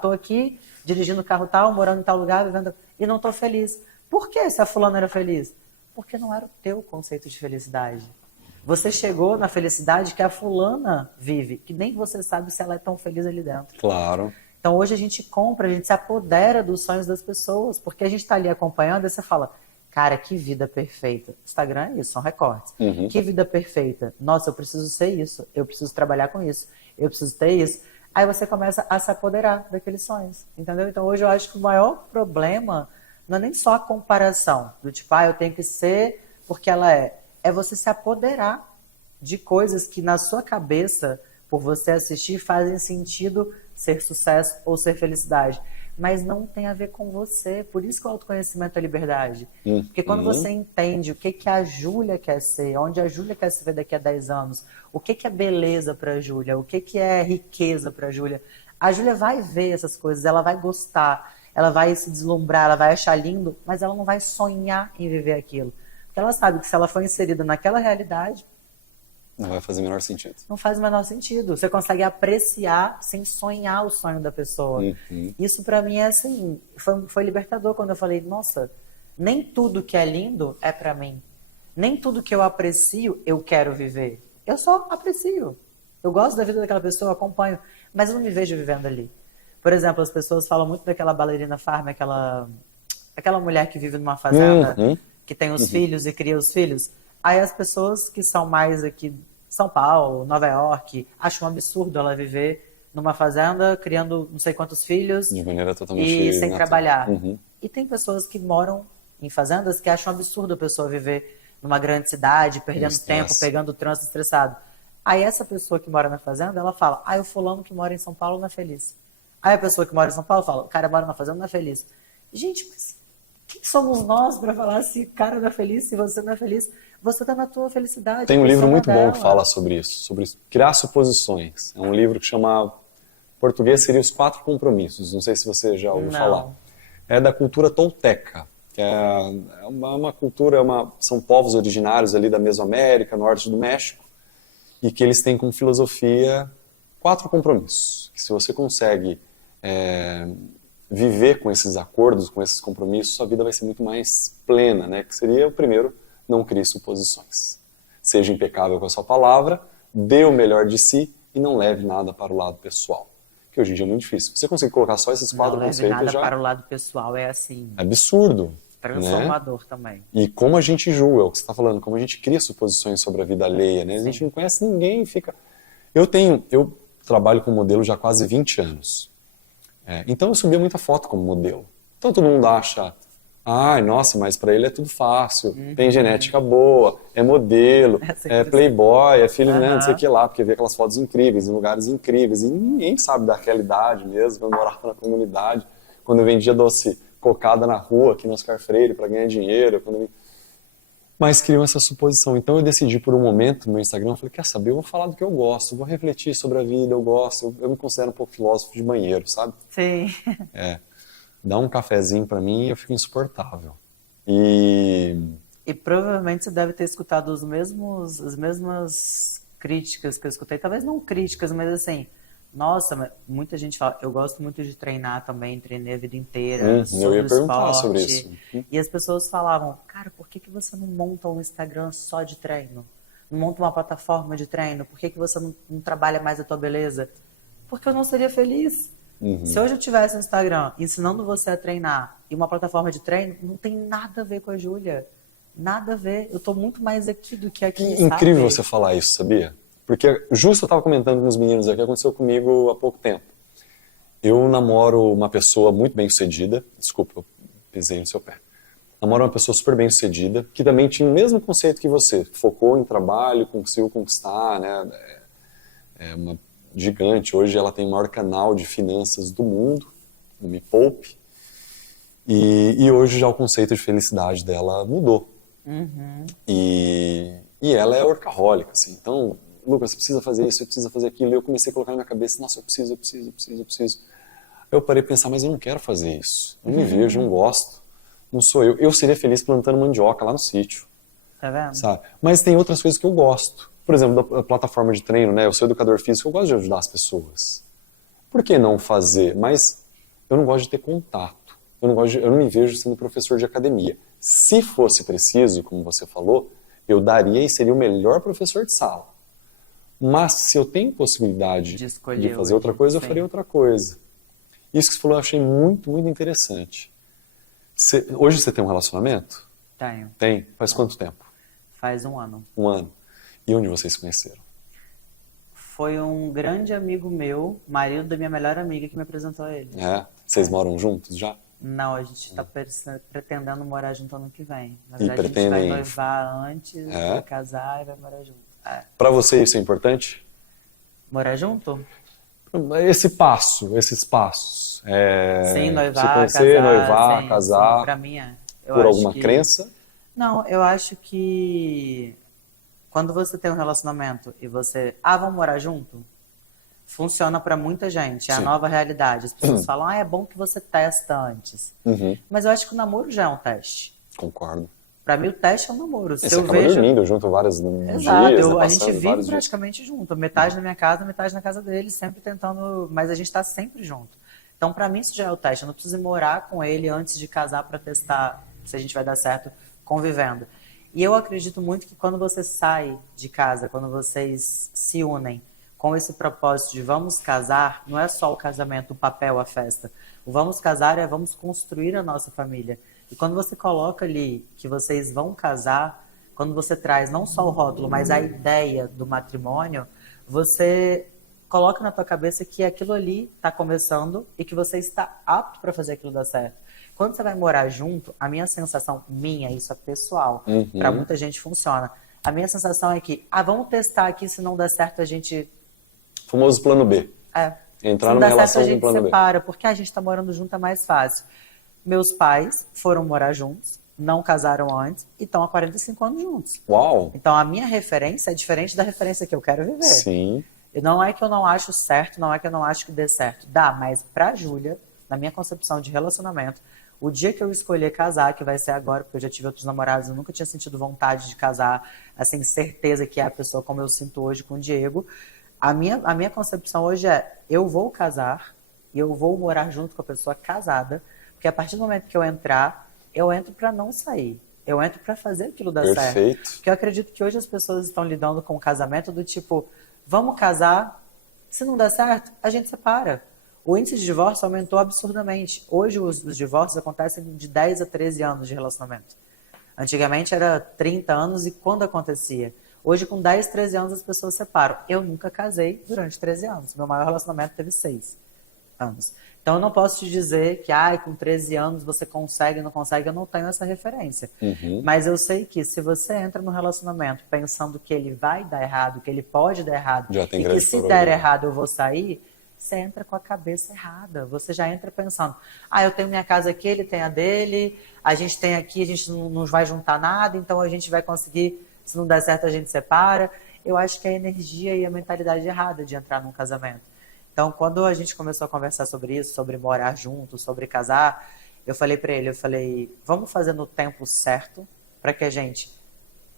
tô aqui dirigindo carro tal, morando em tal lugar, vivendo, e não tô feliz. Por que se a fulana era feliz? Porque não era o teu conceito de felicidade. Você chegou na felicidade que a fulana vive, que nem você sabe se ela é tão feliz ali dentro. Claro. Então hoje a gente compra, a gente se apodera dos sonhos das pessoas, porque a gente está ali acompanhando e você fala, cara, que vida perfeita. Instagram é isso, são recortes. Que vida perfeita. Nossa, eu preciso ser isso, eu preciso trabalhar com isso, eu preciso ter isso. Aí você começa a se apoderar daqueles sonhos, entendeu? Então hoje eu acho que o maior problema não é nem só a comparação, do tipo, eu tenho que ser porque ela é. É você se apoderar de coisas que na sua cabeça, por você assistir, fazem sentido ser sucesso ou ser felicidade. Mas não tem a ver com você. Por isso que o autoconhecimento é liberdade. Porque quando você entende o que a Júlia quer ser, onde a Júlia quer se ver daqui a 10 anos, o que é beleza para a Júlia, o que é riqueza para a Júlia vai ver essas coisas, ela vai gostar, ela vai se deslumbrar, ela vai achar lindo, mas ela não vai sonhar em viver aquilo. Porque ela sabe que se ela for inserida naquela realidade... Não vai fazer o menor sentido. Não faz o menor sentido. Você consegue apreciar sem sonhar o sonho da pessoa. Isso pra mim é assim, foi libertador quando eu falei, nossa, nem tudo que é lindo é pra mim. Nem tudo que eu aprecio eu quero viver. Eu só aprecio. Eu gosto da vida daquela pessoa, acompanho, mas eu não me vejo vivendo ali. Por exemplo, as pessoas falam muito daquela bailarina Farm, aquela mulher que vive numa fazenda, que tem os filhos e cria os filhos. Aí as pessoas que são mais aqui, São Paulo, Nova York, acham um absurdo ela viver numa fazenda, criando não sei quantos filhos de maneira totalmente e sem natural. trabalhar. E tem pessoas que moram em fazendas que acham um absurdo a pessoa viver numa grande cidade, perdendo tempo, pegando o trânsito estressado. Aí essa pessoa que mora na fazenda, ela fala, o fulano que mora em São Paulo não é feliz. Aí a pessoa que mora em São Paulo fala, o cara mora na fazenda não é feliz. Gente, mas quem somos nós para falar se o cara não é feliz, se você não é feliz? Você está na tua felicidade. Tem um livro muito bom que fala sobre isso, sobre criar suposições. É um livro que chama, em português seria Os 4 Compromissos, não sei se você já ouviu falar. É da cultura tolteca, que é uma cultura, são povos originários ali da Mesoamérica, norte do México, e que eles têm como filosofia 4 compromissos, que se você consegue viver com esses acordos, com esses compromissos, sua vida vai ser muito mais plena, né? Que seria o primeiro, não crie suposições. Seja impecável com a sua palavra, dê o melhor de si e não leve nada para o lado pessoal. Que hoje em dia é muito difícil. Você conseguir colocar só esses 4 conceitos já... Não leve nada para o lado pessoal, é assim... absurdo. Transformador, né? Também. E como a gente julga, é o que você está falando, como a gente cria suposições sobre a vida alheia, né? A gente não conhece ninguém e fica... Eu trabalho com modelo já há quase 20 anos. Então eu subia muita foto como modelo. Então todo mundo acha Ai, nossa, mas pra ele é tudo fácil. Tem genética boa, é modelo, é playboy, é filho, né, não sei o que lá, porque vê aquelas fotos incríveis, em lugares incríveis. E ninguém sabe daquela idade mesmo, quando eu morava na comunidade, quando eu vendia doce cocada na rua, aqui no Oscar Freire, pra ganhar dinheiro. Mas criam essa suposição. Então eu decidi por um momento no meu Instagram, eu falei, quer saber, eu vou falar do que eu gosto, vou refletir sobre a vida, eu gosto, eu me considero um pouco filósofo de banheiro, sabe? Sim. Dá um cafezinho pra mim e eu fico insuportável. E E provavelmente você deve ter escutado as mesmas críticas que eu escutei. Talvez não críticas, mas assim, nossa, muita gente fala, eu gosto muito de treinar também, treinei a vida inteira, sou eu ia do perguntar sobre esporte. isso. E as pessoas falavam, cara, por que que você não monta um Instagram só de treino? Não monta uma plataforma de treino? Por que que você não trabalha mais a tua beleza? Porque eu não seria feliz. Se hoje eu tivesse um Instagram ensinando você a treinar e uma plataforma de treino, não tem nada a ver com a Júlia. Nada a ver. Eu tô muito mais aqui do que aqui, Incrível sabe? você falar isso, sabia? Porque justo eu estava comentando com os meninos aqui, aconteceu comigo há pouco tempo. Eu namoro uma pessoa muito bem sucedida, desculpa, eu pisei no seu pé. Namoro uma pessoa super bem sucedida, que também tinha o mesmo conceito que você, focou em trabalho, conseguiu conquistar, né? É uma gigante, hoje ela tem o maior canal de finanças do mundo, o Me Poupe, e hoje já o conceito de felicidade dela mudou. E ela é workaholic, assim, então, Lucas, você precisa fazer isso, você precisa fazer aquilo, e eu comecei a colocar na minha cabeça, nossa, eu preciso. Eu parei de pensar, mas eu não quero fazer isso, eu não me vejo, não gosto, não sou eu seria feliz plantando mandioca lá no sítio, Tá vendo? sabe? Mas tem outras coisas que eu gosto. Por exemplo, da plataforma de treino, né? Eu sou educador físico, eu gosto de ajudar as pessoas. Por que não fazer? Mas eu não gosto de ter contato. Eu não me vejo sendo professor de academia. Se fosse preciso, como você falou, eu daria e seria o melhor professor de sala. Mas se eu tenho possibilidade De escolher de fazer outra hoje, coisa, eu sim. faria outra coisa. Isso que você falou eu achei muito, muito interessante. Hoje você tem um relacionamento? Tenho. Tem? Faz quanto tempo? Faz um ano. Um ano. E onde vocês se conheceram? Foi um grande amigo meu, marido da minha melhor amiga, que me apresentou a ele. Vocês moram juntos já? Não, a gente está pretendendo morar junto ano que vem. Na E verdade, a gente vai pretendem- noivar antes, vai casar e vai morar junto. Pra você isso é importante? Morar junto? Esses passos. Sim, Se noivar, conhecer, casar. noivar, Sim, casar, sim, pra mim é. Eu por acho alguma que... crença? Não, eu acho que quando você tem um relacionamento e você, vamos morar junto, funciona pra muita gente, é a Sim. nova realidade. As pessoas falam, é bom que você testa antes. Mas eu acho que o namoro já é um teste. Concordo. Pra mim, o teste é um namoro. Se Você eu acaba vejo... dormindo junto vários Exato, dias, né, a gente passando vive vários dias. praticamente junto. Metade na minha casa, metade na casa dele, sempre tentando, mas a gente tá sempre junto. Então, pra mim, isso já é o teste. Eu não preciso ir morar com ele antes de casar pra testar se a gente vai dar certo convivendo. E eu acredito muito que quando você sai de casa, quando vocês se unem com esse propósito de vamos casar, não é só o casamento, o papel, a festa. O vamos casar é vamos construir a nossa família. E quando você coloca ali que vocês vão casar, quando você traz não só o rótulo, mas a ideia do matrimônio, você coloca na tua cabeça que aquilo ali está começando e que você está apto para fazer aquilo dar certo. Quando você vai morar junto, a minha sensação, isso é pessoal, para muita gente funciona. A minha sensação é que, vamos testar aqui, se não der certo a gente... Famoso plano B. Entrar se não numa der certo relação a com gente plano B. separa, porque a gente está morando junto é mais fácil. Meus pais foram morar juntos, não casaram antes e estão há 45 anos juntos. Uau! Então a minha referência é diferente da referência que eu quero viver. Sim. E não é que eu não acho certo, não é que eu não acho que dê certo. Dá, mas pra Júlia, na minha concepção de relacionamento, o dia que eu escolher casar, que vai ser agora, porque eu já tive outros namorados, eu nunca tinha sentido vontade de casar, assim, certeza que é a pessoa como eu sinto hoje com o Diego. A minha concepção hoje é, eu vou casar e eu vou morar junto com a pessoa casada, porque a partir do momento que eu entro pra não sair. Eu entro pra fazer aquilo dar certo. Perfeito. Porque eu acredito que hoje as pessoas estão lidando com o casamento do tipo, vamos casar, se não der certo, a gente separa. O índice de divórcio aumentou absurdamente. Hoje os divórcios acontecem de 10 a 13 anos de relacionamento. Antigamente era 30 anos e quando acontecia? Hoje com 10, 13 anos as pessoas separam. Eu nunca casei durante 13 anos. Meu maior relacionamento teve 6 anos. Então eu não posso te dizer que com 13 anos você consegue, não consegue, eu não tenho essa referência. Mas eu sei que se você entra no relacionamento pensando que ele vai dar errado, que ele pode dar errado, Já tem e que grande se problema. der errado eu vou sair, você entra com a cabeça errada. Você já entra pensando, eu tenho minha casa aqui, ele tem a dele, a gente tem aqui, a gente não vai juntar nada, então a gente vai conseguir, se não der certo a gente separa. Eu acho que é a energia e a mentalidade errada de entrar num casamento. Então, quando a gente começou a conversar sobre isso, sobre morar junto, sobre casar, eu falei pra ele, vamos fazer no tempo certo para que a gente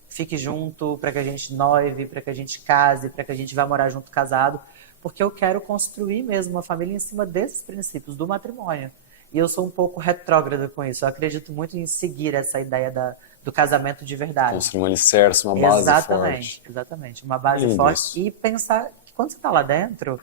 fique junto, para que a gente noive, para que a gente case, para que a gente vá morar junto casado, porque eu quero construir mesmo uma família em cima desses princípios do matrimônio. E eu sou um pouco retrógrada com isso. Eu acredito muito em seguir essa ideia do casamento de verdade. Construir um alicerce, uma base forte. Exatamente. Uma base forte. E pensar que quando você está lá dentro,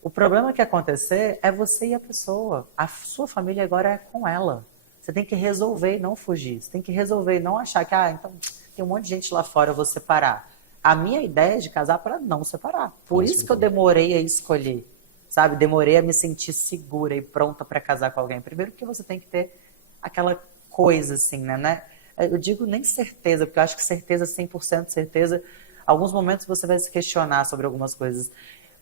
o problema que acontecer é você e a pessoa. A sua família agora é com ela. Você tem que resolver e não fugir. Você tem que resolver e não achar que, então tem um monte de gente lá fora, eu vou separar. A minha ideia é de casar para não separar. Por isso que eu demorei a escolher, sabe? Demorei a me sentir segura e pronta para casar com alguém. Primeiro porque você tem que ter aquela coisa assim, né? Eu digo nem certeza, porque eu acho que certeza, 100% certeza, alguns momentos você vai se questionar sobre algumas coisas.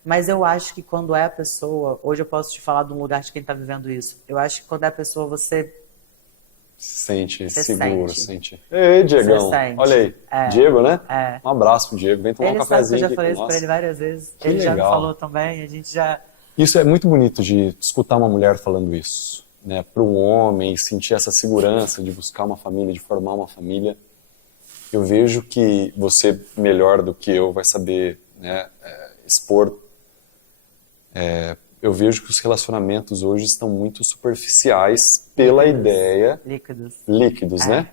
Mas eu acho que quando é a pessoa, hoje eu posso te falar de um lugar de quem está vivendo isso, eu acho que quando é a pessoa você sente Você seguro, sente. sente. Ei, Diegão, Você sente. olha aí. Diego, né? É. Um abraço pro Diego, vem tomar um Ele sabe que eu cafezinho já aqui falei com isso nós. pra ele várias vezes. Que Ele já me legal. falou também, a gente já... Isso é muito bonito de escutar uma mulher falando isso, né? Para um homem sentir essa segurança de buscar uma família, de formar uma família. Eu vejo que você, melhor do que eu, vai saber, né, expor. Eu vejo que os relacionamentos hoje estão muito superficiais pela ideia... Líquidos, né?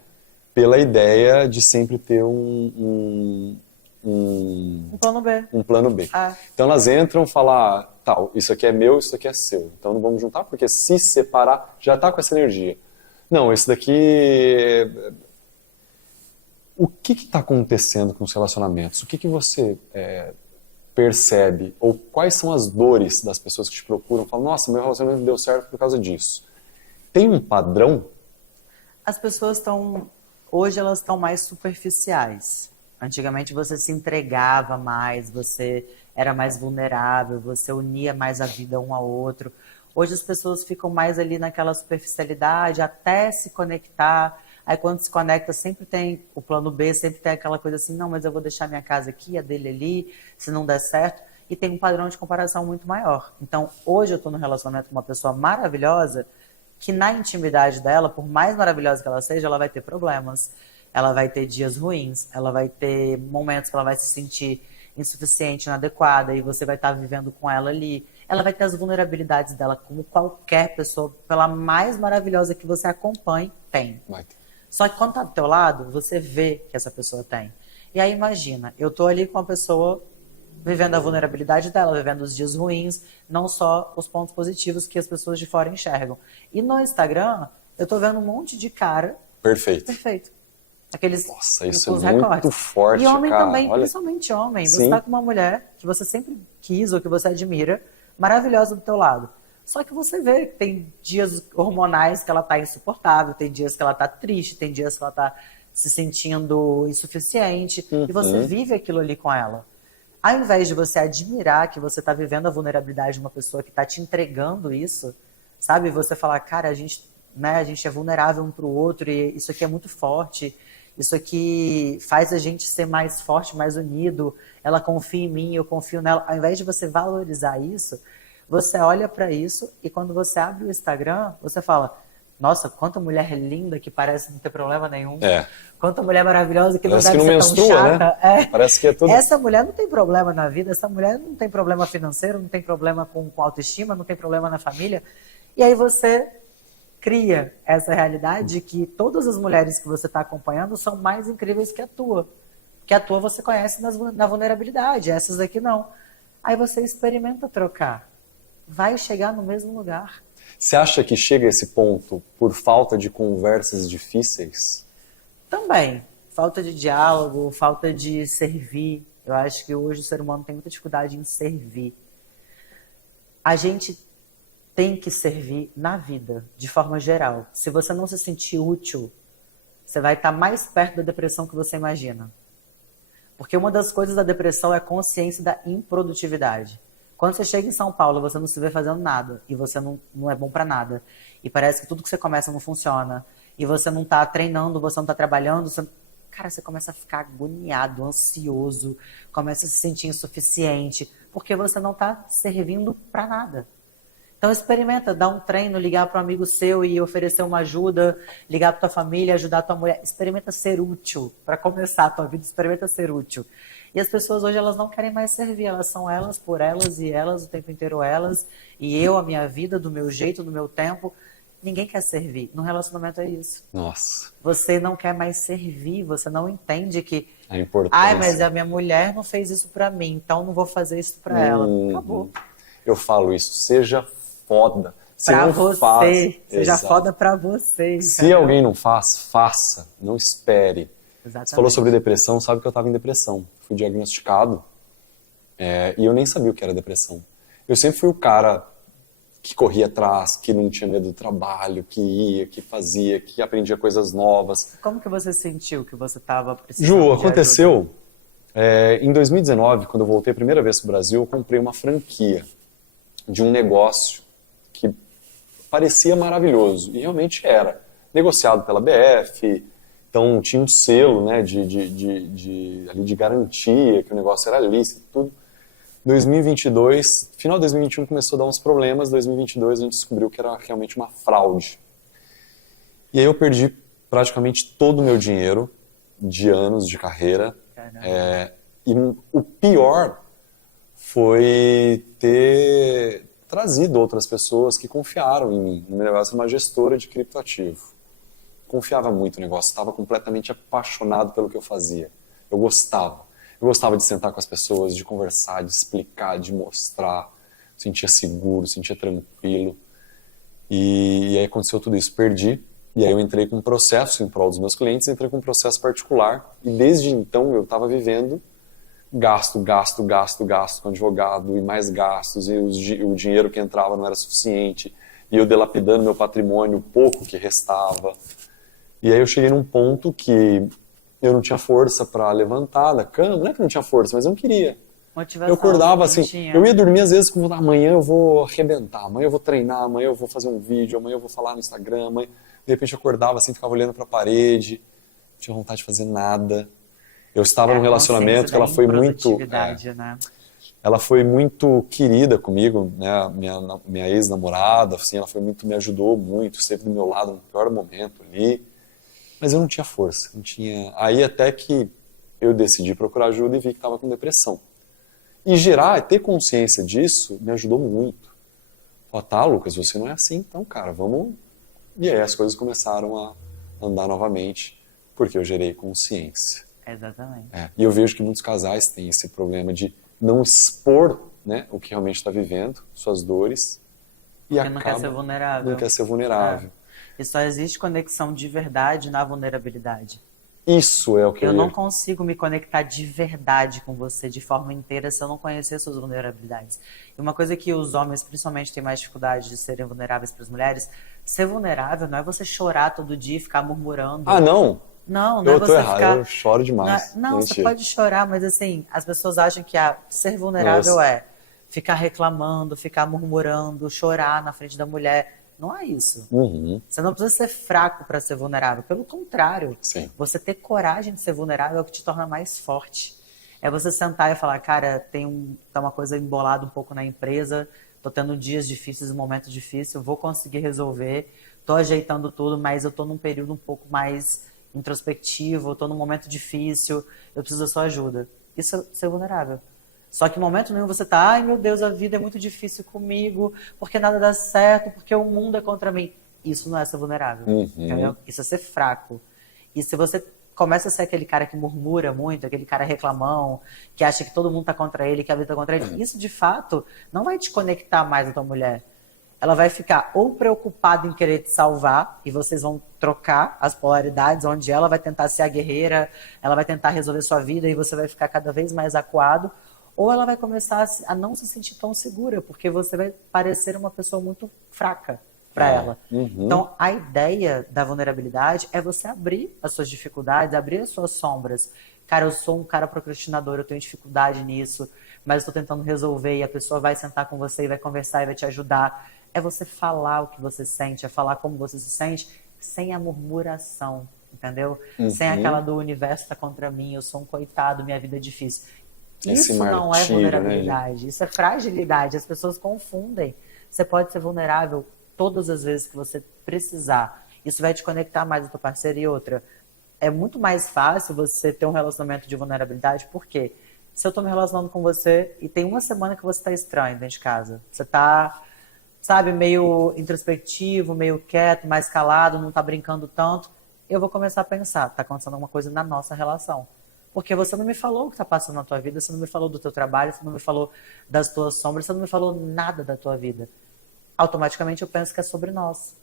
Pela ideia de sempre ter um plano B. Um plano B. Então elas entram e falam, tal, isso aqui é meu, isso aqui é seu. Então não vamos juntar, porque se separar, já está com essa energia. Não, esse daqui... O que está acontecendo com os relacionamentos? O que você percebe? Ou quais são as dores das pessoas que te procuram? Falam, nossa, meu relacionamento não deu certo por causa disso. Tem um padrão? As pessoas hoje elas estão mais superficiais. Antigamente você se entregava mais, você era mais vulnerável, você unia mais a vida um ao outro. Hoje as pessoas ficam mais ali naquela superficialidade até se conectar. Aí quando se conecta sempre tem o plano B, sempre tem aquela coisa assim, não, mas eu vou deixar minha casa aqui, a dele ali, se não der certo. E tem um padrão de comparação muito maior. Então hoje eu estou num relacionamento com uma pessoa maravilhosa que na intimidade dela, por mais maravilhosa que ela seja, ela vai ter problemas. Ela vai ter dias ruins, ela vai ter momentos que ela vai se sentir insuficiente, inadequada, e você vai estar vivendo com ela ali. Ela vai ter as vulnerabilidades dela, como qualquer pessoa, pela mais maravilhosa que você acompanhe, tem. Só que quando está do teu lado, você vê que essa pessoa tem. E aí imagina, eu tô ali com uma pessoa vivendo a vulnerabilidade dela, vivendo os dias ruins, não só os pontos positivos que as pessoas de fora enxergam. E no Instagram, eu tô vendo um monte de cara perfeito. Aqueles, nossa, isso é muito recortes. Forte, e homem cara. também, principalmente homem. Sim. Você tá com uma mulher que você sempre quis ou que você admira, maravilhosa do teu lado. Só que você vê que tem dias hormonais que ela tá insuportável, tem dias que ela tá triste, tem dias que ela tá se sentindo insuficiente, e você vive aquilo ali com ela. Ao invés de você admirar que você tá vivendo a vulnerabilidade de uma pessoa que tá te entregando isso, sabe? Você falar, cara, a gente é vulnerável um pro outro e isso aqui é muito forte. Isso aqui faz a gente ser mais forte, mais unido. Ela confia em mim, eu confio nela. Ao invés de você valorizar isso, você olha para isso e quando você abre o Instagram, você fala, nossa, quanta mulher linda que parece não ter problema nenhum. Quanta mulher maravilhosa que parece não deve ser tão chata. Né? Parece que é tudo... Essa mulher não tem problema na vida, essa mulher não tem problema financeiro, não tem problema com autoestima, não tem problema na família. E aí você cria essa realidade de que todas as mulheres que você está acompanhando são mais incríveis que a tua. Que a tua você conhece na vulnerabilidade, essas aqui não. Aí você experimenta trocar. Vai chegar no mesmo lugar. Você acha que chega a esse ponto por falta de conversas difíceis? Também. Falta de diálogo, falta de servir. Eu acho que hoje o ser humano tem muita dificuldade em servir. A gente tem que servir na vida, de forma geral. Se você não se sentir útil, você vai estar mais perto da depressão que você imagina. Porque uma das coisas da depressão é a consciência da improdutividade. Quando você chega em São Paulo, você não se vê fazendo nada. E você não é bom pra nada. E parece que tudo que você começa não funciona. E você não tá treinando, você não tá trabalhando. Cara, você começa a ficar agoniado, ansioso. Começa a se sentir insuficiente. Porque você não tá servindo pra nada. Então experimenta, dar um treino, ligar para um amigo seu e oferecer uma ajuda, ligar para tua família, ajudar a tua mulher. Experimenta ser útil. Para começar a tua vida, experimenta ser útil. E as pessoas hoje, elas não querem mais servir. Elas são elas, por elas e elas, o tempo inteiro elas. E eu, a minha vida, do meu jeito, do meu tempo. Ninguém quer servir. No relacionamento é isso. Nossa. Você não quer mais servir, você não entende que... A importância. Ai, mas a minha mulher não fez isso para mim, então não vou fazer isso para ela. Acabou. Eu falo isso, seja foda. Se Pra não você, faz, seja exato. foda pra você. Se alguém não faz, faça. Não espere. Exatamente. Você falou sobre depressão, sabe que eu estava em depressão. Fui diagnosticado e eu nem sabia o que era depressão. Eu sempre fui o cara que corria atrás, que não tinha medo do trabalho, que ia, que fazia, que aprendia coisas novas. Como que você sentiu que você estava precisando Ju, de aconteceu em 2019, quando eu voltei a primeira vez para o Brasil, eu comprei uma franquia de um negócio que parecia maravilhoso, e realmente era. Negociado pela BF, então tinha um selo, né, ali de garantia, que o negócio era lícito, tudo. 2022, final de 2021 começou a dar uns problemas, 2022 a gente descobriu que era realmente uma fraude. E aí eu perdi praticamente todo o meu dinheiro de anos de carreira. E o pior foi ter trazido outras pessoas que confiaram em mim. O meu negócio é uma gestora de criptoativo. Confiava muito no negócio, estava completamente apaixonado pelo que eu fazia. Eu gostava. Eu gostava de sentar com as pessoas, de conversar, de explicar, de mostrar. Sentia seguro, sentia tranquilo. E aí aconteceu tudo isso, perdi. E aí eu entrei com um processo em prol dos meus clientes, entrei com um processo particular. E desde então eu estava vivendo gasto com advogado e mais gastos. E o dinheiro que entrava não era suficiente. E eu dilapidando meu patrimônio, o pouco que restava. E aí eu cheguei num ponto que eu não tinha força para levantar da cama. Não é que eu não tinha força, mas eu não queria. Motivação, eu acordava assim, tinha. eu ia dormir às vezes com amanhã eu vou arrebentar, amanhã eu vou treinar, amanhã eu vou fazer um vídeo, amanhã eu vou falar no Instagram, amanhã... De repente eu acordava assim, ficava olhando para a parede, não tinha vontade de fazer nada. Eu estava num relacionamento que ela foi muito... né? Ela foi muito querida comigo, né? Minha ex-namorada, assim, ela me ajudou muito, esteve do meu lado no pior momento ali. Mas eu não tinha força, não tinha... Aí até que eu decidi procurar ajuda e vi que estava com depressão. E ter consciência disso me ajudou muito. Falei, tá, Lucas, você não é assim, então, cara, vamos... E aí as coisas começaram a andar novamente, porque eu gerei consciência. Exatamente. E eu vejo que muitos casais têm esse problema de não expor, né, o que realmente está vivendo, suas dores, e porque não quer ser vulnerável. Não quer ser vulnerável. E só existe conexão de verdade na vulnerabilidade. Isso é o que eu não consigo me conectar de verdade com você de forma inteira se eu não conhecer suas vulnerabilidades. E uma coisa que os homens principalmente têm mais dificuldade de serem vulneráveis para as mulheres, ser vulnerável não é você chorar todo dia e ficar murmurando. Ah, não? Não eu é você errado, ficar... eu choro demais. Não, você pode chorar, mas assim, as pessoas acham que ser vulnerável é ficar reclamando, ficar murmurando, chorar na frente da mulher. Não é isso. Uhum. Você não precisa ser fraco para ser vulnerável. Pelo contrário, Sim. Você ter coragem de ser vulnerável é o que te torna mais forte. É você sentar e falar, cara, tá uma coisa embolada um pouco na empresa, tô tendo dias difíceis, um momento difícil, vou conseguir resolver, tô ajeitando tudo, mas eu tô num período um pouco mais introspectivo, eu tô num momento difícil, eu preciso da sua ajuda. Isso é ser vulnerável. Só que em momento nenhum você tá, ai meu Deus, a vida é muito difícil comigo, porque nada dá certo, porque o mundo é contra mim. Isso não é ser vulnerável, entendeu? Isso é ser fraco. E se você começa a ser aquele cara que murmura muito, aquele cara reclamão, que acha que todo mundo tá contra ele, que a vida tá contra ele, isso de fato não vai te conectar mais à tua mulher. Ela vai ficar ou preocupada em querer te salvar, e vocês vão trocar as polaridades, onde ela vai tentar ser a guerreira, ela vai tentar resolver sua vida, e você vai ficar cada vez mais acuado, ou ela vai começar a não se sentir tão segura, porque você vai parecer uma pessoa muito fraca para ela. Então, a ideia da vulnerabilidade é você abrir as suas dificuldades, abrir as suas sombras. Cara, eu sou um cara procrastinador, eu tenho dificuldade nisso, mas eu estou tentando resolver, e a pessoa vai sentar com você e vai conversar e vai te ajudar. É você falar o que você sente, é falar como você se sente, sem a murmuração, entendeu? Sem aquela do universo tá contra mim, eu sou um coitado, minha vida é difícil. Esse Isso não é martírio, vulnerabilidade, isso é fragilidade. As pessoas confundem. Você pode ser vulnerável todas as vezes que você precisar. Isso vai te conectar mais ao teu parceiro. E outra, é muito mais fácil você ter um relacionamento de vulnerabilidade, porque se eu tô me relacionando com você e tem uma semana que você tá estranho dentro de casa, você tá, sabe, meio introspectivo, meio quieto, mais calado, não tá brincando tanto, eu vou começar a pensar, tá acontecendo alguma coisa na nossa relação. Porque você não me falou o que tá passando na tua vida, você não me falou do teu trabalho, você não me falou das tuas sombras, você não me falou nada da tua vida. Automaticamente eu penso que é sobre nós.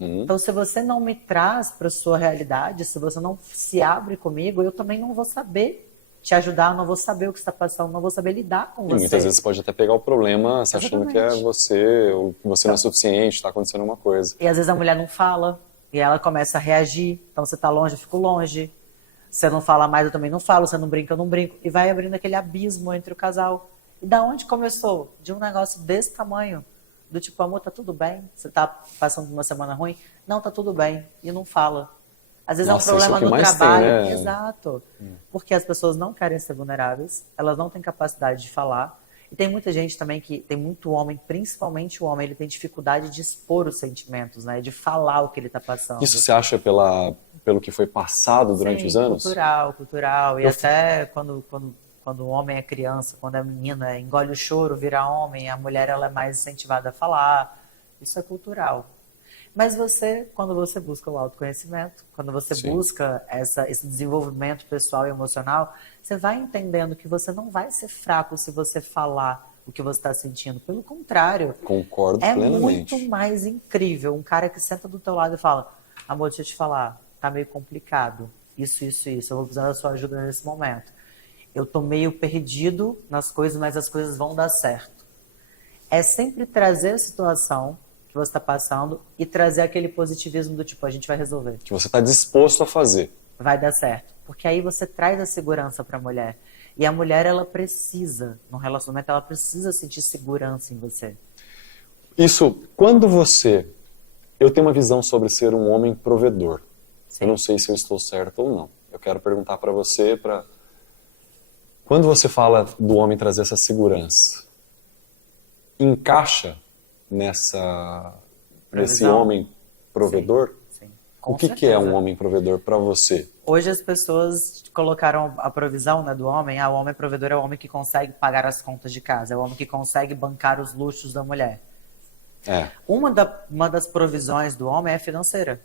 Então, se você não me traz para sua realidade, se você não se abre comigo, eu também não vou saber te ajudar, não vou saber o que está passando, não vou saber lidar com E você. muitas vezes você pode até pegar o problema se achando que é Exatamente. você, ou que você não é suficiente, está acontecendo uma coisa. E às vezes a mulher não fala, e ela começa a reagir. Então, você está longe, eu fico longe. Você não fala mais, eu também não falo. Você não brinca, eu não brinco. E vai abrindo aquele abismo entre o casal. E da onde começou? De um negócio desse tamanho. Do tipo, amor, tá tudo bem? Você tá passando uma semana ruim? Não, tá tudo bem. E não fala. Às vezes Nossa, é um isso é o problema que no mais tem, trabalho. né? Exato. Porque as pessoas não querem ser vulneráveis, elas não têm capacidade de falar. E tem muita gente também que, tem muito homem, principalmente o homem, ele tem dificuldade de expor os sentimentos, né? De falar o que ele tá passando. Isso você acha pelo que foi passado durante Sim, os anos? cultural. E até quando o homem é criança, quando a menina engole o choro, vira homem, a mulher ela é mais incentivada a falar. Isso é cultural. Mas você, quando você busca o autoconhecimento, quando você Sim. busca esse desenvolvimento pessoal e emocional, você vai entendendo que você não vai ser fraco se você falar o que você está sentindo. Pelo contrário, Concordo é plenamente. muito mais incrível um cara que senta do teu lado e fala: amor, deixa eu te falar, tá meio complicado. Isso. Eu vou precisar da sua ajuda nesse momento. Eu tô meio perdido nas coisas, mas as coisas vão dar certo. É sempre trazer a situação que você está passando e trazer aquele positivismo do tipo, a gente vai resolver. Que você está disposto a fazer. Vai dar certo. Porque aí você traz a segurança para a mulher. E a mulher, ela precisa, no relacionamento, ela precisa sentir segurança em você. Isso, quando você... Eu tenho uma visão sobre ser um homem provedor. Sim. Eu não sei se eu estou certo ou não. Eu quero perguntar para você, quando você fala do homem trazer essa segurança, encaixa nesse Previsão? homem provedor? Sim. O que é um homem provedor para você? Hoje as pessoas colocaram a provisão, né, do homem. O homem provedor é o homem que consegue pagar as contas de casa, é o homem que consegue bancar os luxos da mulher. Uma das provisões do homem é financeira,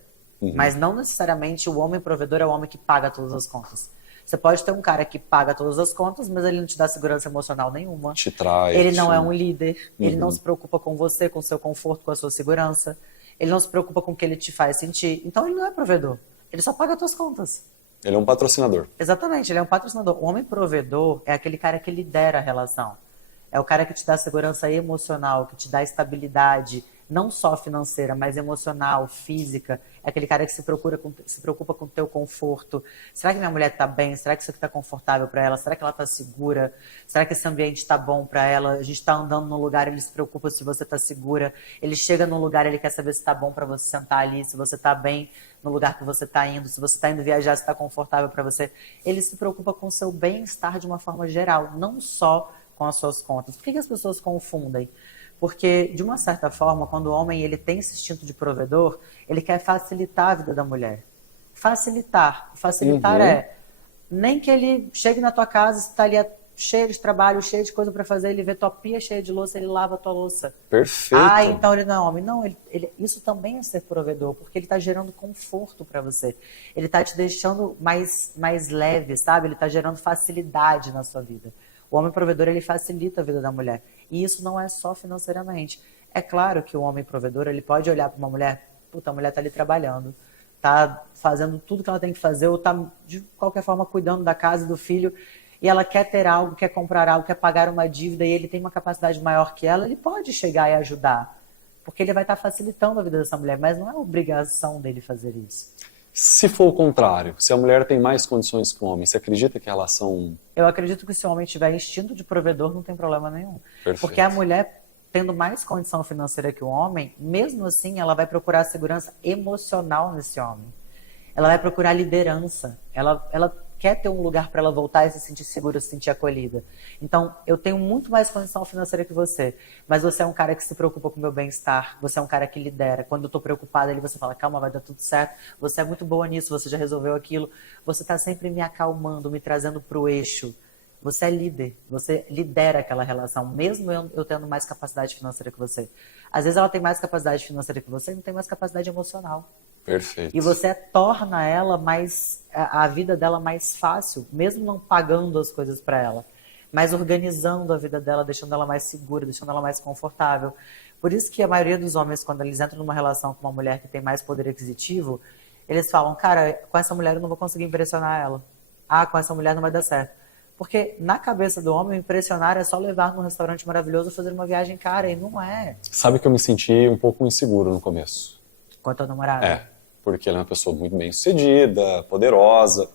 mas não necessariamente o homem provedor é o homem que paga todas as contas. Você pode ter um cara que paga todas as contas, mas ele não te dá segurança emocional nenhuma. Te traz. Ele não é um líder, ele não se preocupa com você, com o seu conforto, com a sua segurança. Ele não se preocupa com o que ele te faz sentir. Então ele não é provedor, ele só paga as tuas contas. Ele é um patrocinador. Exatamente, ele é um patrocinador. O homem provedor é aquele cara que lidera a relação. É o cara que te dá segurança emocional, que te dá estabilidade, não só financeira, mas emocional, física. É aquele cara que se preocupa com o teu conforto. Será que minha mulher está bem? Será que isso aqui está confortável para ela? Será que ela está segura? Será que esse ambiente está bom para ela? A gente está andando num lugar, ele se preocupa se você está segura. Ele chega num lugar, ele quer saber se está bom para você sentar ali, se você está bem no lugar que você está indo, se você está indo viajar, se está confortável para você. Ele se preocupa com o seu bem-estar de uma forma geral, não só com as suas contas. Por que as pessoas confundem? Porque, de uma certa forma, quando o homem ele tem esse instinto de provedor, ele quer facilitar a vida da mulher. Facilitar. Facilitar é, nem que ele chegue na tua casa, você está ali cheio de trabalho, cheio de coisa para fazer, ele vê tua pia cheia de louça, ele lava a tua louça. Perfeito. Então ele não é homem. Não, isso também é ser provedor, porque ele está gerando conforto para você. Ele está te deixando mais leve, sabe? Ele está gerando facilidade na sua vida. O homem provedor, ele facilita a vida da mulher. E isso não é só financeiramente. É claro que o homem provedor, ele pode olhar para uma mulher, puta, a mulher tá ali trabalhando, tá fazendo tudo que ela tem que fazer, ou tá, de qualquer forma, cuidando da casa e do filho. e ela quer ter algo, quer comprar algo, quer pagar uma dívida e ele tem uma capacidade maior que ela, ele pode chegar e ajudar. Porque ele vai estar facilitando a vida dessa mulher, mas não é obrigação dele fazer isso. Se for o contrário, se a mulher tem mais condições que o homem, você acredita que a relação... Eu acredito que se o homem tiver instinto de provedor, não tem problema nenhum. Perfeito. Porque a mulher, tendo mais condição financeira que o homem, mesmo assim, ela vai procurar segurança emocional nesse homem. Ela vai procurar liderança. Ela quer ter um lugar para ela voltar e se sentir segura, se sentir acolhida. Então, eu tenho muito mais condição financeira que você, mas você é um cara que se preocupa com o meu bem-estar, você é um cara que lidera. Quando eu tô preocupada, ali você fala, calma, vai dar tudo certo, você é muito boa nisso, você já resolveu aquilo. Você tá sempre me acalmando, me trazendo pro eixo. Você é líder, você lidera aquela relação, mesmo eu tendo mais capacidade financeira que você. Às vezes ela tem mais capacidade financeira que você e não tem mais capacidade emocional. Perfeito. E você torna ela a vida dela mais fácil, mesmo não pagando as coisas para ela, mas organizando a vida dela, deixando ela mais segura, deixando ela mais confortável. Por isso que a maioria dos homens, quando eles entram numa relação com uma mulher que tem mais poder aquisitivo, eles falam, cara, com essa mulher eu não vou conseguir impressionar ela. Ah, com essa mulher não vai dar certo. Porque na cabeça do homem, impressionar é só levar num restaurante maravilhoso, fazer uma viagem cara, e não é. Sabe que eu me senti um pouco inseguro no começo. Quanto a namorada. É, porque ela é uma pessoa muito bem sucedida, poderosa.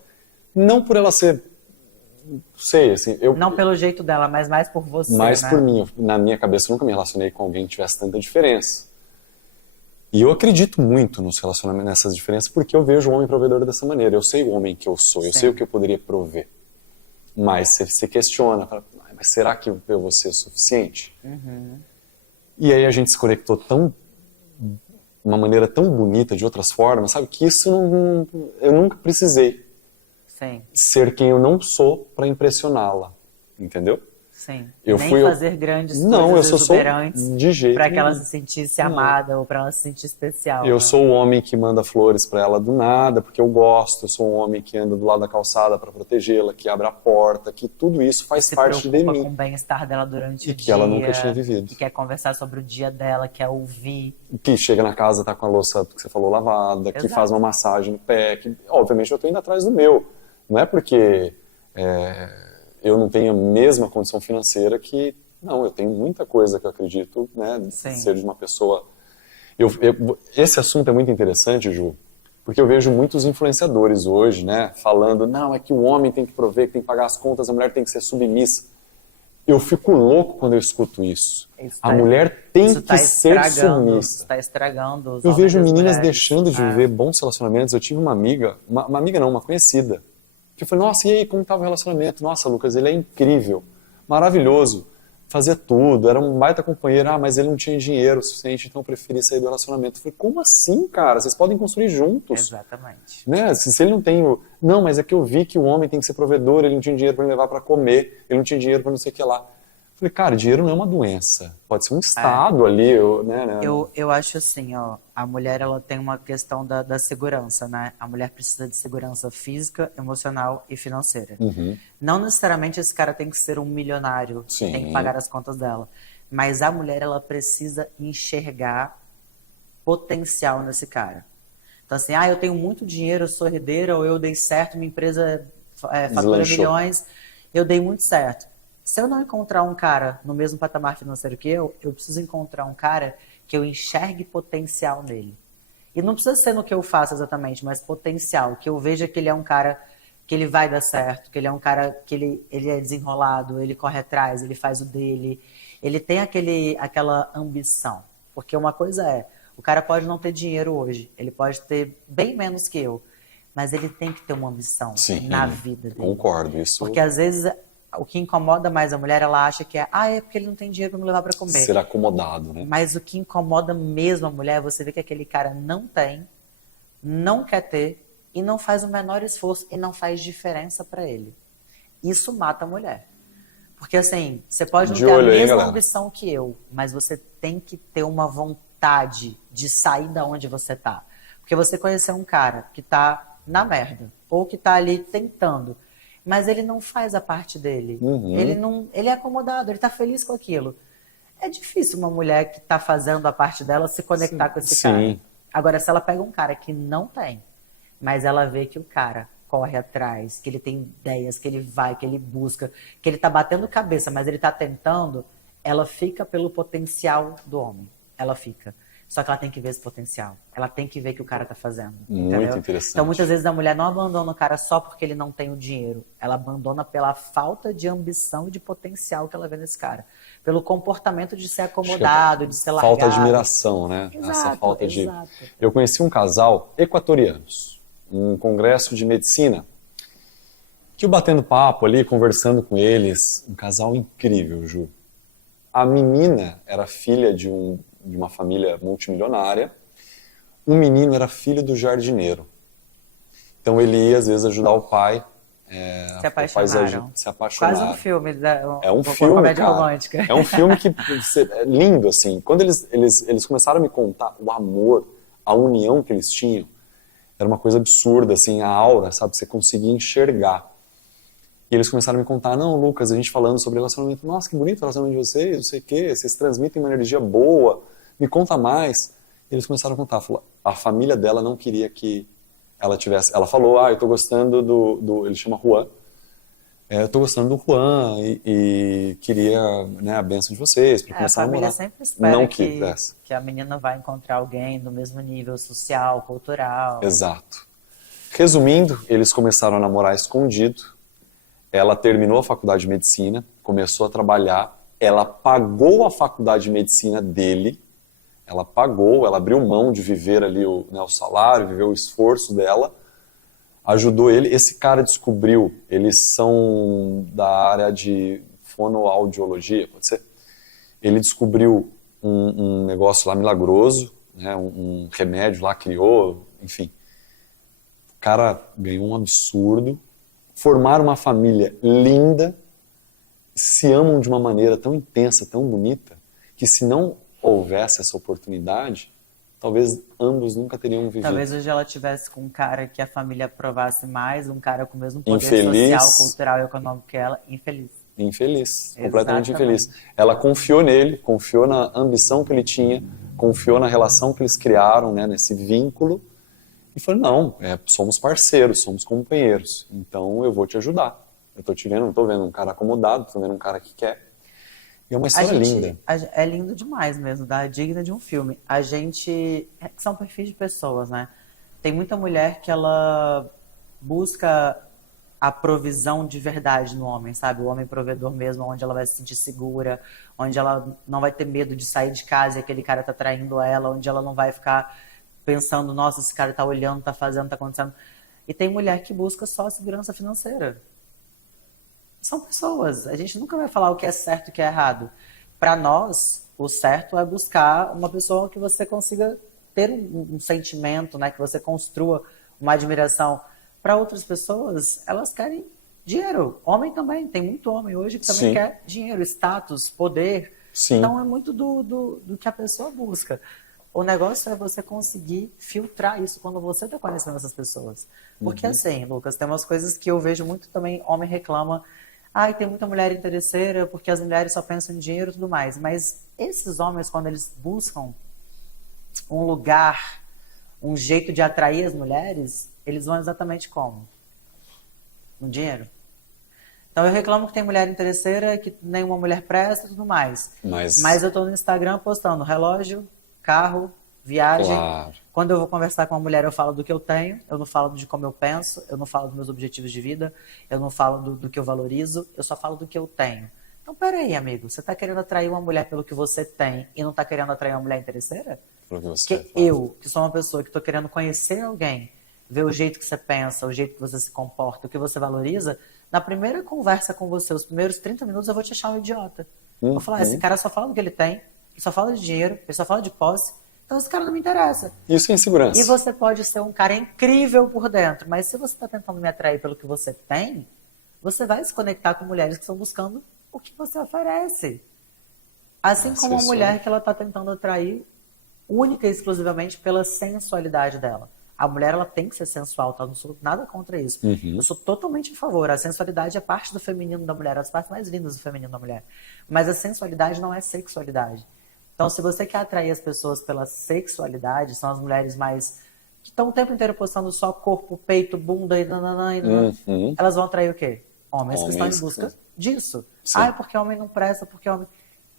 Não por ela ser, sei, assim... Não pelo jeito dela, mas mais por você, mais né? por mim. Na minha cabeça eu nunca me relacionei com alguém que tivesse tanta diferença. E eu acredito muito nos relacionamentos, nessas diferenças, porque eu vejo o homem provedor dessa maneira. Eu sei o homem que eu sou, eu sei o que eu poderia prover. Mas você se questiona, fala, mas será que eu vou ser suficiente? Uhum. E aí a gente se conectou uma maneira tão bonita, de outras formas, sabe? Que isso eu nunca precisei ser quem eu não sou para impressioná-la, entendeu? Sim. Eu Nem fui fazer grandes não, coisas eu sou exuberantes de jeito para que ela nenhum. se sentisse amada ou para ela se sentir especial. Eu né? sou o homem que manda flores para ela do nada, porque eu gosto. Eu sou um homem que anda do lado da calçada para protegê-la, que abre a porta, que tudo isso faz parte de mim. Se preocupa com o bem-estar dela durante o dia. E que ela nunca tinha vivido. Que quer conversar sobre o dia dela, quer ouvir. Que chega na casa, tá com a louça que você falou lavada, Exato. que faz uma massagem no pé. Que, obviamente eu tô indo atrás do meu. Não é porque eu não tenho a mesma condição financeira que... Não, eu tenho muita coisa que eu acredito, né, de ser de uma pessoa... esse assunto é muito interessante, Ju, porque eu vejo muitos influenciadores hoje, né, falando, não, é que o homem tem que prover, que tem que pagar as contas, a mulher tem que ser submissa. Eu fico louco quando eu escuto isso. A mulher tem que ser submissa. Isso está estragando os Eu vejo homens e as meninas mulheres. deixando de viver bons relacionamentos. Eu tive uma amiga, uma amiga não, uma conhecida, que eu falei, nossa, e aí, como estava o relacionamento? Nossa, Lucas, ele é incrível, maravilhoso, fazia tudo, era um baita companheiro, mas ele não tinha dinheiro suficiente, então eu preferi sair do relacionamento. Eu falei, como assim, cara? Vocês podem construir juntos. Exatamente. Né? Se ele não tem... Não, mas é que eu vi que o homem tem que ser provedor, ele não tinha dinheiro para me levar para comer, ele não tinha dinheiro para não sei o que lá. Eu falei, cara, dinheiro não é uma doença, pode ser um estado ali, né? Eu acho assim, ó, a mulher ela tem uma questão da segurança, né? A mulher precisa de segurança física, emocional e financeira. Uhum. Não necessariamente esse cara tem que ser um milionário, Sim. tem que pagar as contas dela. Mas a mulher, ela precisa enxergar potencial nesse cara. Então assim, eu tenho muito dinheiro, eu sou herdeira, ou eu dei certo, minha empresa fatura milhões, eu dei muito certo. Se eu não encontrar um cara no mesmo patamar financeiro que eu preciso encontrar um cara que eu enxergue potencial nele. E não precisa ser no que eu faço exatamente, mas potencial, que eu veja que ele é um cara que ele vai dar certo, que ele é um cara que ele é desenrolado, ele corre atrás, ele faz o dele, ele tem aquela ambição. Porque uma coisa o cara pode não ter dinheiro hoje, ele pode ter bem menos que eu, mas ele tem que ter uma ambição na vida dele. Concordo, isso. Porque às vezes o que incomoda mais a mulher, ela acha que é porque ele não tem dinheiro para me levar para comer. Ser acomodado, né? Mas o que incomoda mesmo a mulher, você vê que aquele cara não tem, não quer ter e não faz o menor esforço e não faz diferença para ele. Isso mata a mulher. Porque assim, você pode não ter a mesma ambição que eu, mas você tem que ter uma vontade de sair da onde você tá. Porque você conheceu um cara que tá na merda, ou que tá ali tentando, mas ele não faz a parte dele. Uhum. Ele é acomodado, ele tá feliz com aquilo. É difícil uma mulher que tá fazendo a parte dela se conectar com esse cara. Agora, se ela pega um cara que não tem, mas ela vê que o cara corre atrás, que ele tem ideias, que ele vai, que ele busca, que ele tá batendo cabeça, mas ele tá tentando, ela fica pelo potencial do homem. Ela fica. Só que ela tem que ver esse potencial. Ela tem que ver o que o cara tá fazendo. Muito entendeu? interessante. Então, muitas vezes a mulher não abandona o cara só porque ele não tem o dinheiro. Ela abandona pela falta de ambição e de potencial que ela vê nesse cara. Pelo comportamento de ser acomodado, de ser largado. Falta de admiração, né? Exato, essa falta de... exato. Eu conheci um casal equatorianos, um congresso de medicina, que eu batendo papo ali, conversando com eles, um casal incrível, Ju. A menina era filha de uma família multimilionária, o menino era filho do jardineiro. Então ele ia, às vezes, ajudar o pai. Se apaixonaram. Se apaixonaram. Quase um filme. É um filme, comédia cara. romântica. É um filme que é lindo, assim. Quando eles começaram a me contar o amor, a união que eles tinham, era uma coisa absurda, assim, a aura, sabe? Você conseguia enxergar. E eles começaram a me contar, não, Lucas, a gente falando sobre relacionamento, nossa, que bonito o relacionamento de vocês, não sei o quê, vocês transmitem uma energia boa, me conta mais. E eles começaram a contar, falou, a família dela não queria que ela tivesse, ela falou, eu tô gostando ele chama Juan, eu tô gostando do Juan e queria, né, a bênção de vocês para começar a namorar. A família sempre espera não que a menina vai encontrar alguém do mesmo nível social, cultural. Exato. Resumindo, eles começaram a namorar escondido. Ela terminou a faculdade de medicina, começou a trabalhar, ela pagou a faculdade de medicina dele, ela abriu mão de viver ali o salário, viver o esforço dela, ajudou ele. Esse cara descobriu, eles são da área de fonoaudiologia, pode ser? Ele descobriu um negócio lá milagroso, né, um remédio lá, criou, enfim. O cara ganhou um absurdo. Formaram uma família linda, se amam de uma maneira tão intensa, tão bonita, que se não houvesse essa oportunidade, talvez ambos nunca teriam vivido. Talvez hoje ela tivesse com um cara que a família aprovasse mais, um cara com o mesmo poder Infeliz. social, cultural e econômico que ela, infeliz. Infeliz, completamente Exatamente. infeliz. Ela confiou nele, confiou na ambição que ele tinha, confiou na relação que eles criaram, né, nesse vínculo, e falou, não, somos parceiros, somos companheiros, então eu vou te ajudar. Eu tô te vendo, não tô vendo um cara acomodado, tô vendo um cara que quer. E é uma história linda. É lindo demais mesmo, digna de um filme. A gente... São perfis de pessoas, né? Tem muita mulher que ela busca a provisão de verdade no homem, sabe? O homem provedor mesmo, onde ela vai se sentir segura, onde ela não vai ter medo de sair de casa e aquele cara tá traindo ela, onde ela não vai ficar pensando, nossa, esse cara tá olhando, tá fazendo, tá acontecendo. E tem mulher que busca só a segurança financeira. São pessoas. A gente nunca vai falar o que é certo e o que é errado. Para nós, o certo é buscar uma pessoa que você consiga ter um sentimento, né? Que você construa uma admiração. Para outras pessoas, elas querem dinheiro. Homem também. Tem muito homem hoje que também quer dinheiro, status, poder. Sim. Então é muito do que a pessoa busca. O negócio é você conseguir filtrar isso quando você está conhecendo essas pessoas. Porque assim, Lucas, tem umas coisas que eu vejo muito também, homem reclama, tem muita mulher interesseira porque as mulheres só pensam em dinheiro e tudo mais. Mas esses homens, quando eles buscam um lugar, um jeito de atrair as mulheres, eles vão exatamente como? No dinheiro. Então eu reclamo que tem mulher interesseira, que nenhuma mulher presta e tudo mais. Mas eu estou no Instagram postando relógio, carro, viagem. Claro. Quando eu vou conversar com uma mulher, eu falo do que eu tenho, eu não falo de como eu penso, eu não falo dos meus objetivos de vida, eu não falo do que eu valorizo, eu só falo do que eu tenho. Então, peraí, amigo, você está querendo atrair uma mulher pelo que você tem e não está querendo atrair uma mulher interesseira? Porque eu, que sou uma pessoa que estou querendo conhecer alguém, ver o jeito que você pensa, o jeito que você se comporta, o que você valoriza, na primeira conversa com você, os primeiros 30 minutos, eu vou te achar um idiota. Vou falar, esse cara só fala do que ele tem, ele só fala de dinheiro, ele só fala de posse, então esse cara não me interessa. Isso é insegurança. E você pode ser um cara incrível por dentro, mas se você está tentando me atrair pelo que você tem, você vai se conectar com mulheres que estão buscando o que você oferece. Assim como uma mulher que ela está tentando atrair única e exclusivamente pela sensualidade dela. A mulher, ela tem que ser sensual, tá? Eu não sou nada contra isso. Eu sou totalmente a favor. A sensualidade é parte do feminino da mulher, as partes mais lindas do feminino da mulher. Mas a sensualidade não é sexualidade. Então, se você quer atrair as pessoas pela sexualidade, são as mulheres mais que estão o tempo inteiro postando só corpo, peito, bunda e nananã, Uhum. elas vão atrair o quê? Homens que estão em Homens busca que- disso. Sim. Ah, porque homem não presta, porque homem...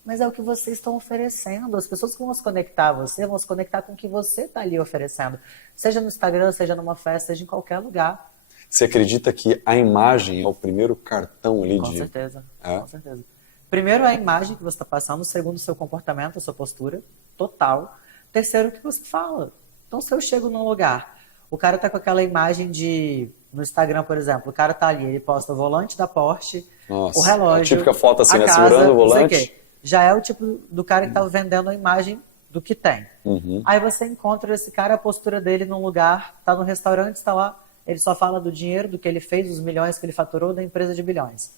Mas é o que vocês estão oferecendo. As pessoas que vão se conectar a você vão se conectar com o que você está ali oferecendo. Seja no Instagram, seja numa festa, seja em qualquer lugar. Você acredita que a imagem é o primeiro cartão ali Com de... certeza, É? com certeza. Primeiro, a imagem que você está passando. Segundo, o seu comportamento, a sua postura total. Terceiro, o que você fala. Então, se eu chego num lugar, o cara tá com aquela imagem de... No Instagram, por exemplo, o cara tá ali, ele posta o volante da Porsche, Nossa, o relógio, a típica foto assim, a né, casa, segurando o não sei volante. quê. Já é o tipo do cara que tá vendendo a imagem do que tem. Uhum. Aí você encontra esse cara, a postura dele num lugar, tá no restaurante, está lá, ele só fala do dinheiro, do que ele fez, dos milhões que ele faturou, da empresa de bilhões.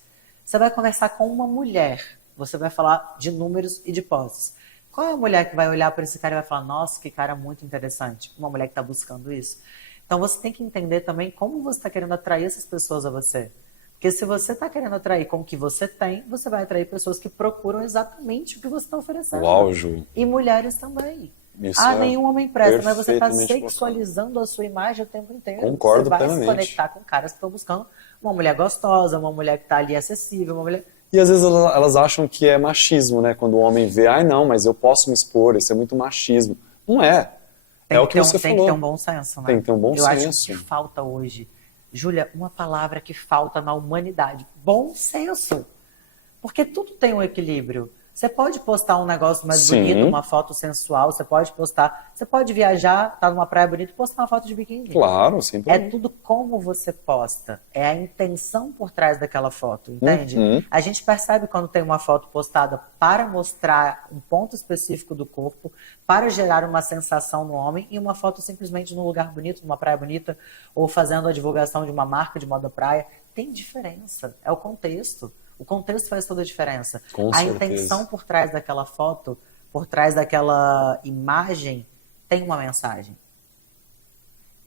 Você vai conversar com uma mulher, você vai falar de números e de posses. Qual é a mulher que vai olhar para esse cara e vai falar, nossa, que cara muito interessante? Uma mulher que está buscando isso. Então você tem que entender também como você está querendo atrair essas pessoas a você. Porque se você está querendo atrair com o que você tem, você vai atrair pessoas que procuram exatamente o que você está oferecendo. Uau, Ju. E mulheres também. Isso Ah, é nenhum homem presta, mas você está perfeitamente sexualizando a sua imagem o tempo inteiro. Concordo você vai plenamente. se conectar com caras que estão buscando uma mulher gostosa, uma mulher que está ali acessível, uma mulher... E às vezes elas acham que é machismo, né? Quando o homem vê, ai não, mas eu posso me expor, isso é muito machismo. Não é. É o que você Tem que falou. ter um bom senso, né? Tem que ter um bom Eu senso. acho que falta hoje. Júlia, uma palavra que falta na humanidade. Bom senso. Porque tudo tem um equilíbrio. Você pode postar um negócio mais Sim. bonito, uma foto sensual, você pode postar... Você pode viajar, tá numa praia bonita e postar uma foto de biquíni. Claro, sem É problema. tudo como você posta. É a intenção por trás daquela foto, entende? Uhum. A gente percebe quando tem uma foto postada para mostrar um ponto específico do corpo, para gerar uma sensação no homem, e uma foto simplesmente num lugar bonito, numa praia bonita, ou fazendo a divulgação de uma marca de moda praia. Tem diferença. É o contexto. O contexto faz toda a diferença. Com A certeza. intenção por trás daquela foto, por trás daquela imagem, tem uma mensagem.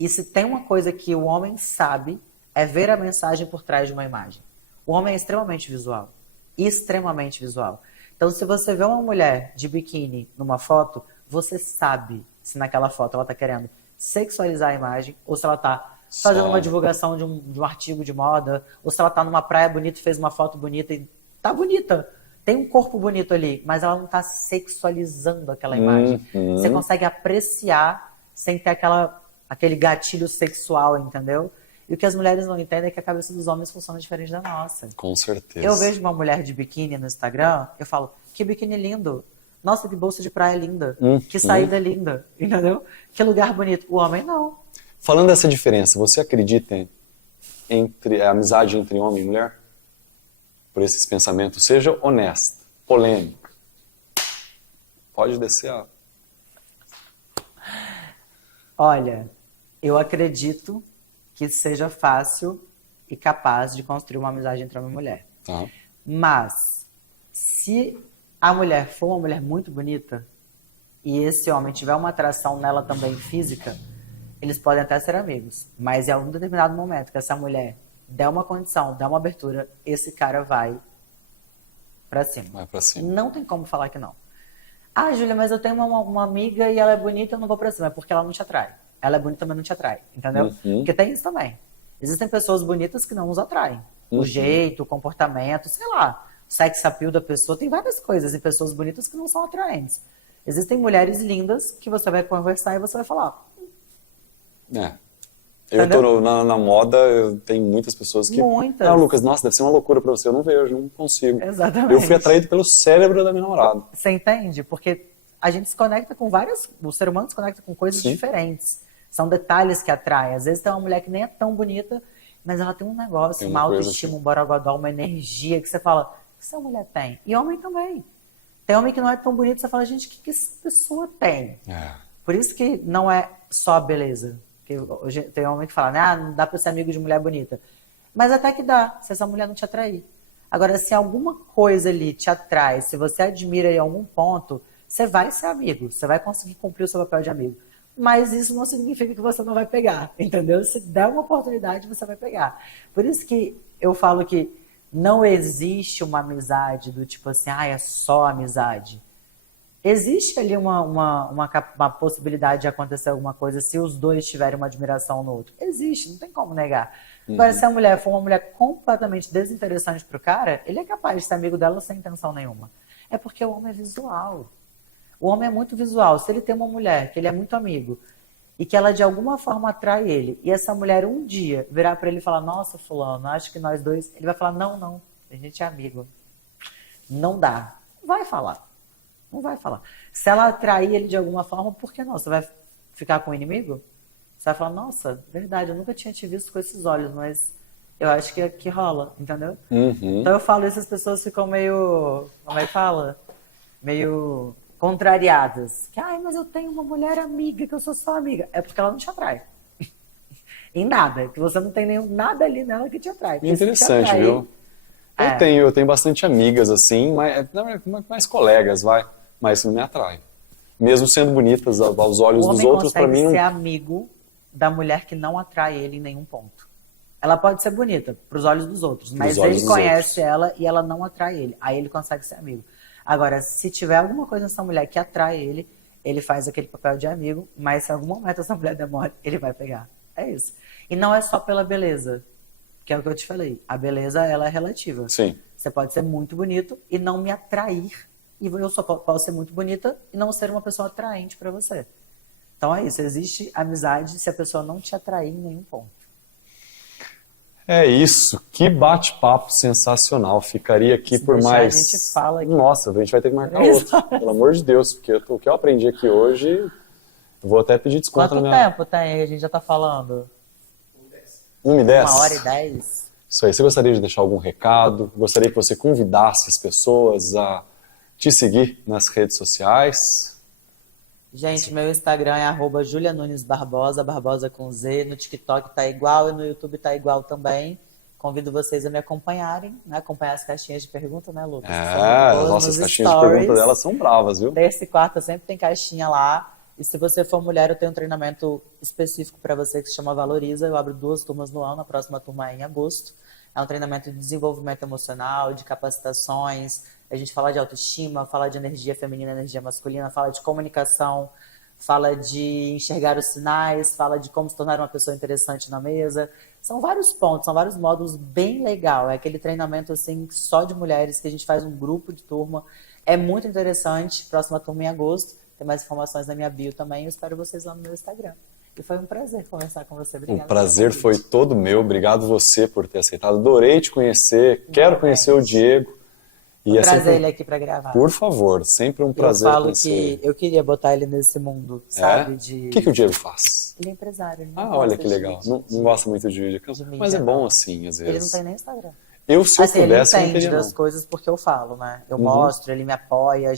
E se tem uma coisa que o homem sabe, é ver a mensagem por trás de uma imagem. O homem é extremamente visual. Extremamente visual. Então, se você vê uma mulher de biquíni numa foto, você sabe se naquela foto ela está querendo sexualizar a imagem ou se ela está fazendo Só. uma divulgação de um artigo de moda, ou se ela está numa praia bonita e fez uma foto bonita e tá bonita. Tem um corpo bonito ali, mas ela não está sexualizando aquela imagem. Uhum. Você consegue apreciar sem ter aquele gatilho sexual, entendeu? E o que as mulheres não entendem é que a cabeça dos homens funciona diferente da nossa. Com certeza. Eu vejo uma mulher de biquíni no Instagram, eu falo, que biquíni lindo. Nossa, que bolsa de praia linda. Que saída linda, entendeu? Que lugar bonito. O homem não. Falando dessa diferença, você acredita entre a amizade entre homem e mulher? Por esses pensamentos, seja honesta, polêmica. Pode descer a... Olha, eu acredito que seja fácil e capaz de construir uma amizade entre homem e mulher. Tá. Mas, se a mulher for uma mulher muito bonita e esse homem tiver uma atração nela também física, eles podem até ser amigos. Mas em algum determinado momento que essa mulher der uma condição, der uma abertura, esse cara vai pra cima. Vai pra cima. Não tem como falar que não. Ah, Júlia, mas eu tenho uma amiga e ela é bonita, eu não vou pra cima. É porque ela não te atrai. Ela é bonita, mas não te atrai. Entendeu? Uhum. Porque tem isso também. Existem pessoas bonitas que não nos atraem. O jeito, o comportamento, sei lá. O sex appeal da pessoa. Tem várias coisas e pessoas bonitas que não são atraentes. Existem mulheres lindas que você vai conversar e você vai falar. É. Eu tô na moda, eu tenho muitas pessoas que... Muitas. Ah, Lucas, nossa, deve ser uma loucura pra você. Eu não vejo, não consigo. Exatamente. Eu fui atraído pelo cérebro da minha namorada. Você entende? Porque a gente se conecta com várias... O ser humano se conecta com coisas Sim. diferentes. São detalhes que atraem. Às vezes tem uma mulher que nem é tão bonita, mas ela tem um negócio, Tem uma uma coisa autoestima, assim. um borogodó, uma energia que você fala, o que essa mulher tem? E homem também. Tem homem que não é tão bonito, você fala, gente, o que essa pessoa tem? É. Por isso que não é só a beleza. Porque hoje tem homem que fala, né? Ah, não dá pra ser amigo de mulher bonita. Mas até que dá, se essa mulher não te atrair. Agora, se alguma coisa ali te atrai, se você admira em algum ponto, você vai ser amigo, você vai conseguir cumprir o seu papel de amigo. Mas isso não significa que você não vai pegar, entendeu? Se der uma oportunidade, você vai pegar. Por isso que eu falo que não existe uma amizade do tipo assim, ah, é só amizade. Existe ali uma possibilidade de acontecer alguma coisa se os dois tiverem uma admiração no outro. Existe, não tem como negar. Agora, se a mulher for uma mulher completamente desinteressante pro cara, ele é capaz de ser amigo dela sem intenção nenhuma. É porque o homem é visual. O homem é muito visual. Se ele tem uma mulher que ele é muito amigo e que ela de alguma forma atrai ele, e essa mulher um dia virar para ele e falar, nossa, fulano, acho que nós dois... Ele vai falar, não, a gente é amigo. Não dá. Vai falar. Não vai falar. Se ela atrair ele de alguma forma, por que não? Você vai ficar com o inimigo? Você vai falar, nossa, verdade, eu nunca tinha te visto com esses olhos, mas eu acho que rola, entendeu? Então eu falo isso, as pessoas ficam meio, como é que fala? Meio contrariadas. Que, ai, mas eu tenho uma mulher amiga, que eu sou só amiga. É porque ela não te atrai. Em nada, que você não tem nada ali nela que te atrai. Interessante, viu? Eu tenho bastante amigas, assim, mais colegas, mas não me atrai. Mesmo sendo bonitas aos olhos dos outros, para mim... O homem consegue ser amigo da mulher que não atrai ele em nenhum ponto. Ela pode ser bonita para os olhos dos outros, mas ele conhece ela e ela não atrai ele. Aí ele consegue ser amigo. Agora, se tiver alguma coisa nessa mulher que atrai ele, ele faz aquele papel de amigo, mas se em algum momento essa mulher demora, ele vai pegar. É isso. E não é só pela beleza, que é o que eu te falei. A beleza, ela é relativa. Sim. Você pode ser muito bonito e não me atrair. E eu só posso ser muito bonita e não ser uma pessoa atraente para você. Então é isso. Existe amizade se a pessoa não te atrair em nenhum ponto. É isso. Que bate-papo sensacional. Ficaria aqui por mais... A gente fala aqui. Nossa, a gente vai ter que marcar outro. Pelo amor de Deus. Porque o que eu aprendi aqui hoje, eu vou até pedir desconto na minha... Quanto tempo tem? A gente já tá falando. 1h10. 1h10. Isso aí. Você gostaria de deixar algum recado? Gostaria que você convidasse as pessoas a te seguir nas redes sociais? Gente, meu Instagram é @JuliaNunesBarbosa, Barbosa com Z. No TikTok tá igual e no YouTube tá igual também. Convido vocês a me acompanharem, né? Acompanhar as caixinhas de pergunta, né, Lucas? As nossas caixinhas de pergunta delas são bravas, viu? Terça e quarta sempre tem caixinha lá. E se você for mulher, eu tenho um treinamento específico para você que se chama Valoriza. Eu abro 2 turmas no ano, a próxima turma é em agosto. É um treinamento de desenvolvimento emocional, de capacitações. A gente fala de autoestima, fala de energia feminina, energia masculina, fala de comunicação, fala de enxergar os sinais, fala de como se tornar uma pessoa interessante na mesa. São vários pontos, são vários módulos bem legal. É aquele treinamento assim só de mulheres que a gente faz um grupo de turma. É muito interessante. Próxima turma em agosto. Tem mais informações na minha bio também. Eu espero vocês lá no meu Instagram. E foi um prazer conversar com você. Obrigada. O prazer foi todo meu. Obrigado você por ter aceitado. Adorei te conhecer. Quero conhecer o Diego. E trazer ele aqui para gravar. Por favor, sempre um prazer. Eu falo que eu queria botar ele nesse mundo, sabe? O que o Diego faz? Ele é empresário. Ele olha que legal. Não gosta muito de vídeo. Mas é bom assim, às vezes. Ele não tem nem Instagram. Se eu pudesse, ele entende das coisas porque eu falo, né? Eu mostro, ele me apoia,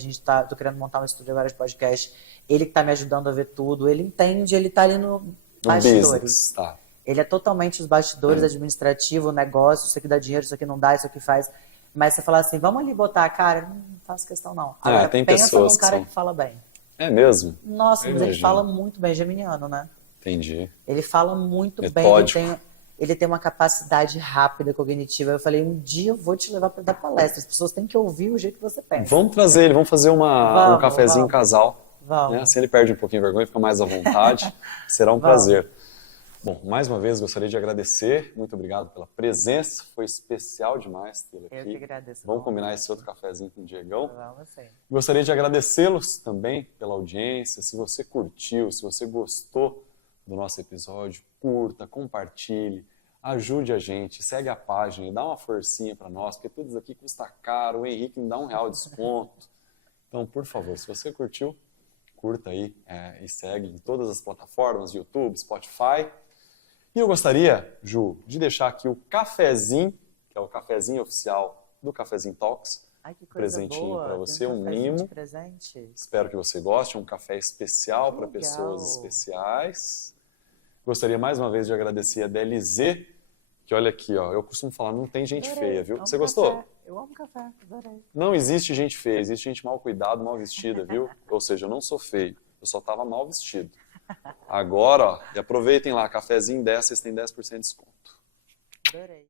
tô querendo montar um estúdio agora de podcast. Ele que tá me ajudando a ver tudo, ele entende, ele tá ali no bastidores. Business, tá. Ele é totalmente os bastidores, administrativo, negócio, isso aqui dá dinheiro, isso aqui não dá, isso aqui faz. Mas você falar assim, vamos ali botar a cara, não faço questão não. Agora, tem pensa pessoas num cara que fala bem. É mesmo? Nossa, mas ele fala muito bem, geminiano, né? Entendi. Ele fala muito Metódico. bem, ele tem uma capacidade rápida, cognitiva. Eu falei, um dia eu vou te levar para dar palestra. As pessoas têm que ouvir o jeito que você pensa. Vamos trazer ele, vamos fazer um cafezinho casal. Vamos. Né? Assim ele perde um pouquinho de vergonha, fica mais à vontade. Será um prazer. Bom, mais uma vez gostaria de agradecer. Muito obrigado pela presença. Foi especial demais tê-lo aqui. Eu que agradeço. Vamos combinar esse outro cafezinho com o Diegão. Vamos sim. Gostaria de agradecê-los também pela audiência. Se você curtiu, se você gostou do nosso episódio, curta, compartilhe, ajude a gente, segue a página e dá uma forcinha para nós, porque tudo isso aqui custa caro. O Henrique me dá R$1 de desconto. Então, por favor, se você curtiu, curta aí e segue em todas as plataformas, YouTube, Spotify. E eu gostaria, Ju, de deixar aqui o cafezinho, que é o cafezinho oficial do Cafezinho Talks. Ai, que coisa presentinho para você, um mimo. Presente. Espero que você goste, um café especial para pessoas especiais. Gostaria mais uma vez de agradecer a DLZ, que olha aqui, ó, eu costumo falar, não tem gente feia, viu? Você gostou? Café. Eu amo café, adorei. Não existe gente feia, existe gente mal cuidada, mal vestida, viu? Ou seja, eu não sou feio, eu só estava mal vestido. Agora, ó, e aproveitem lá, cafezinho 10, vocês têm 10% de desconto. Adorei.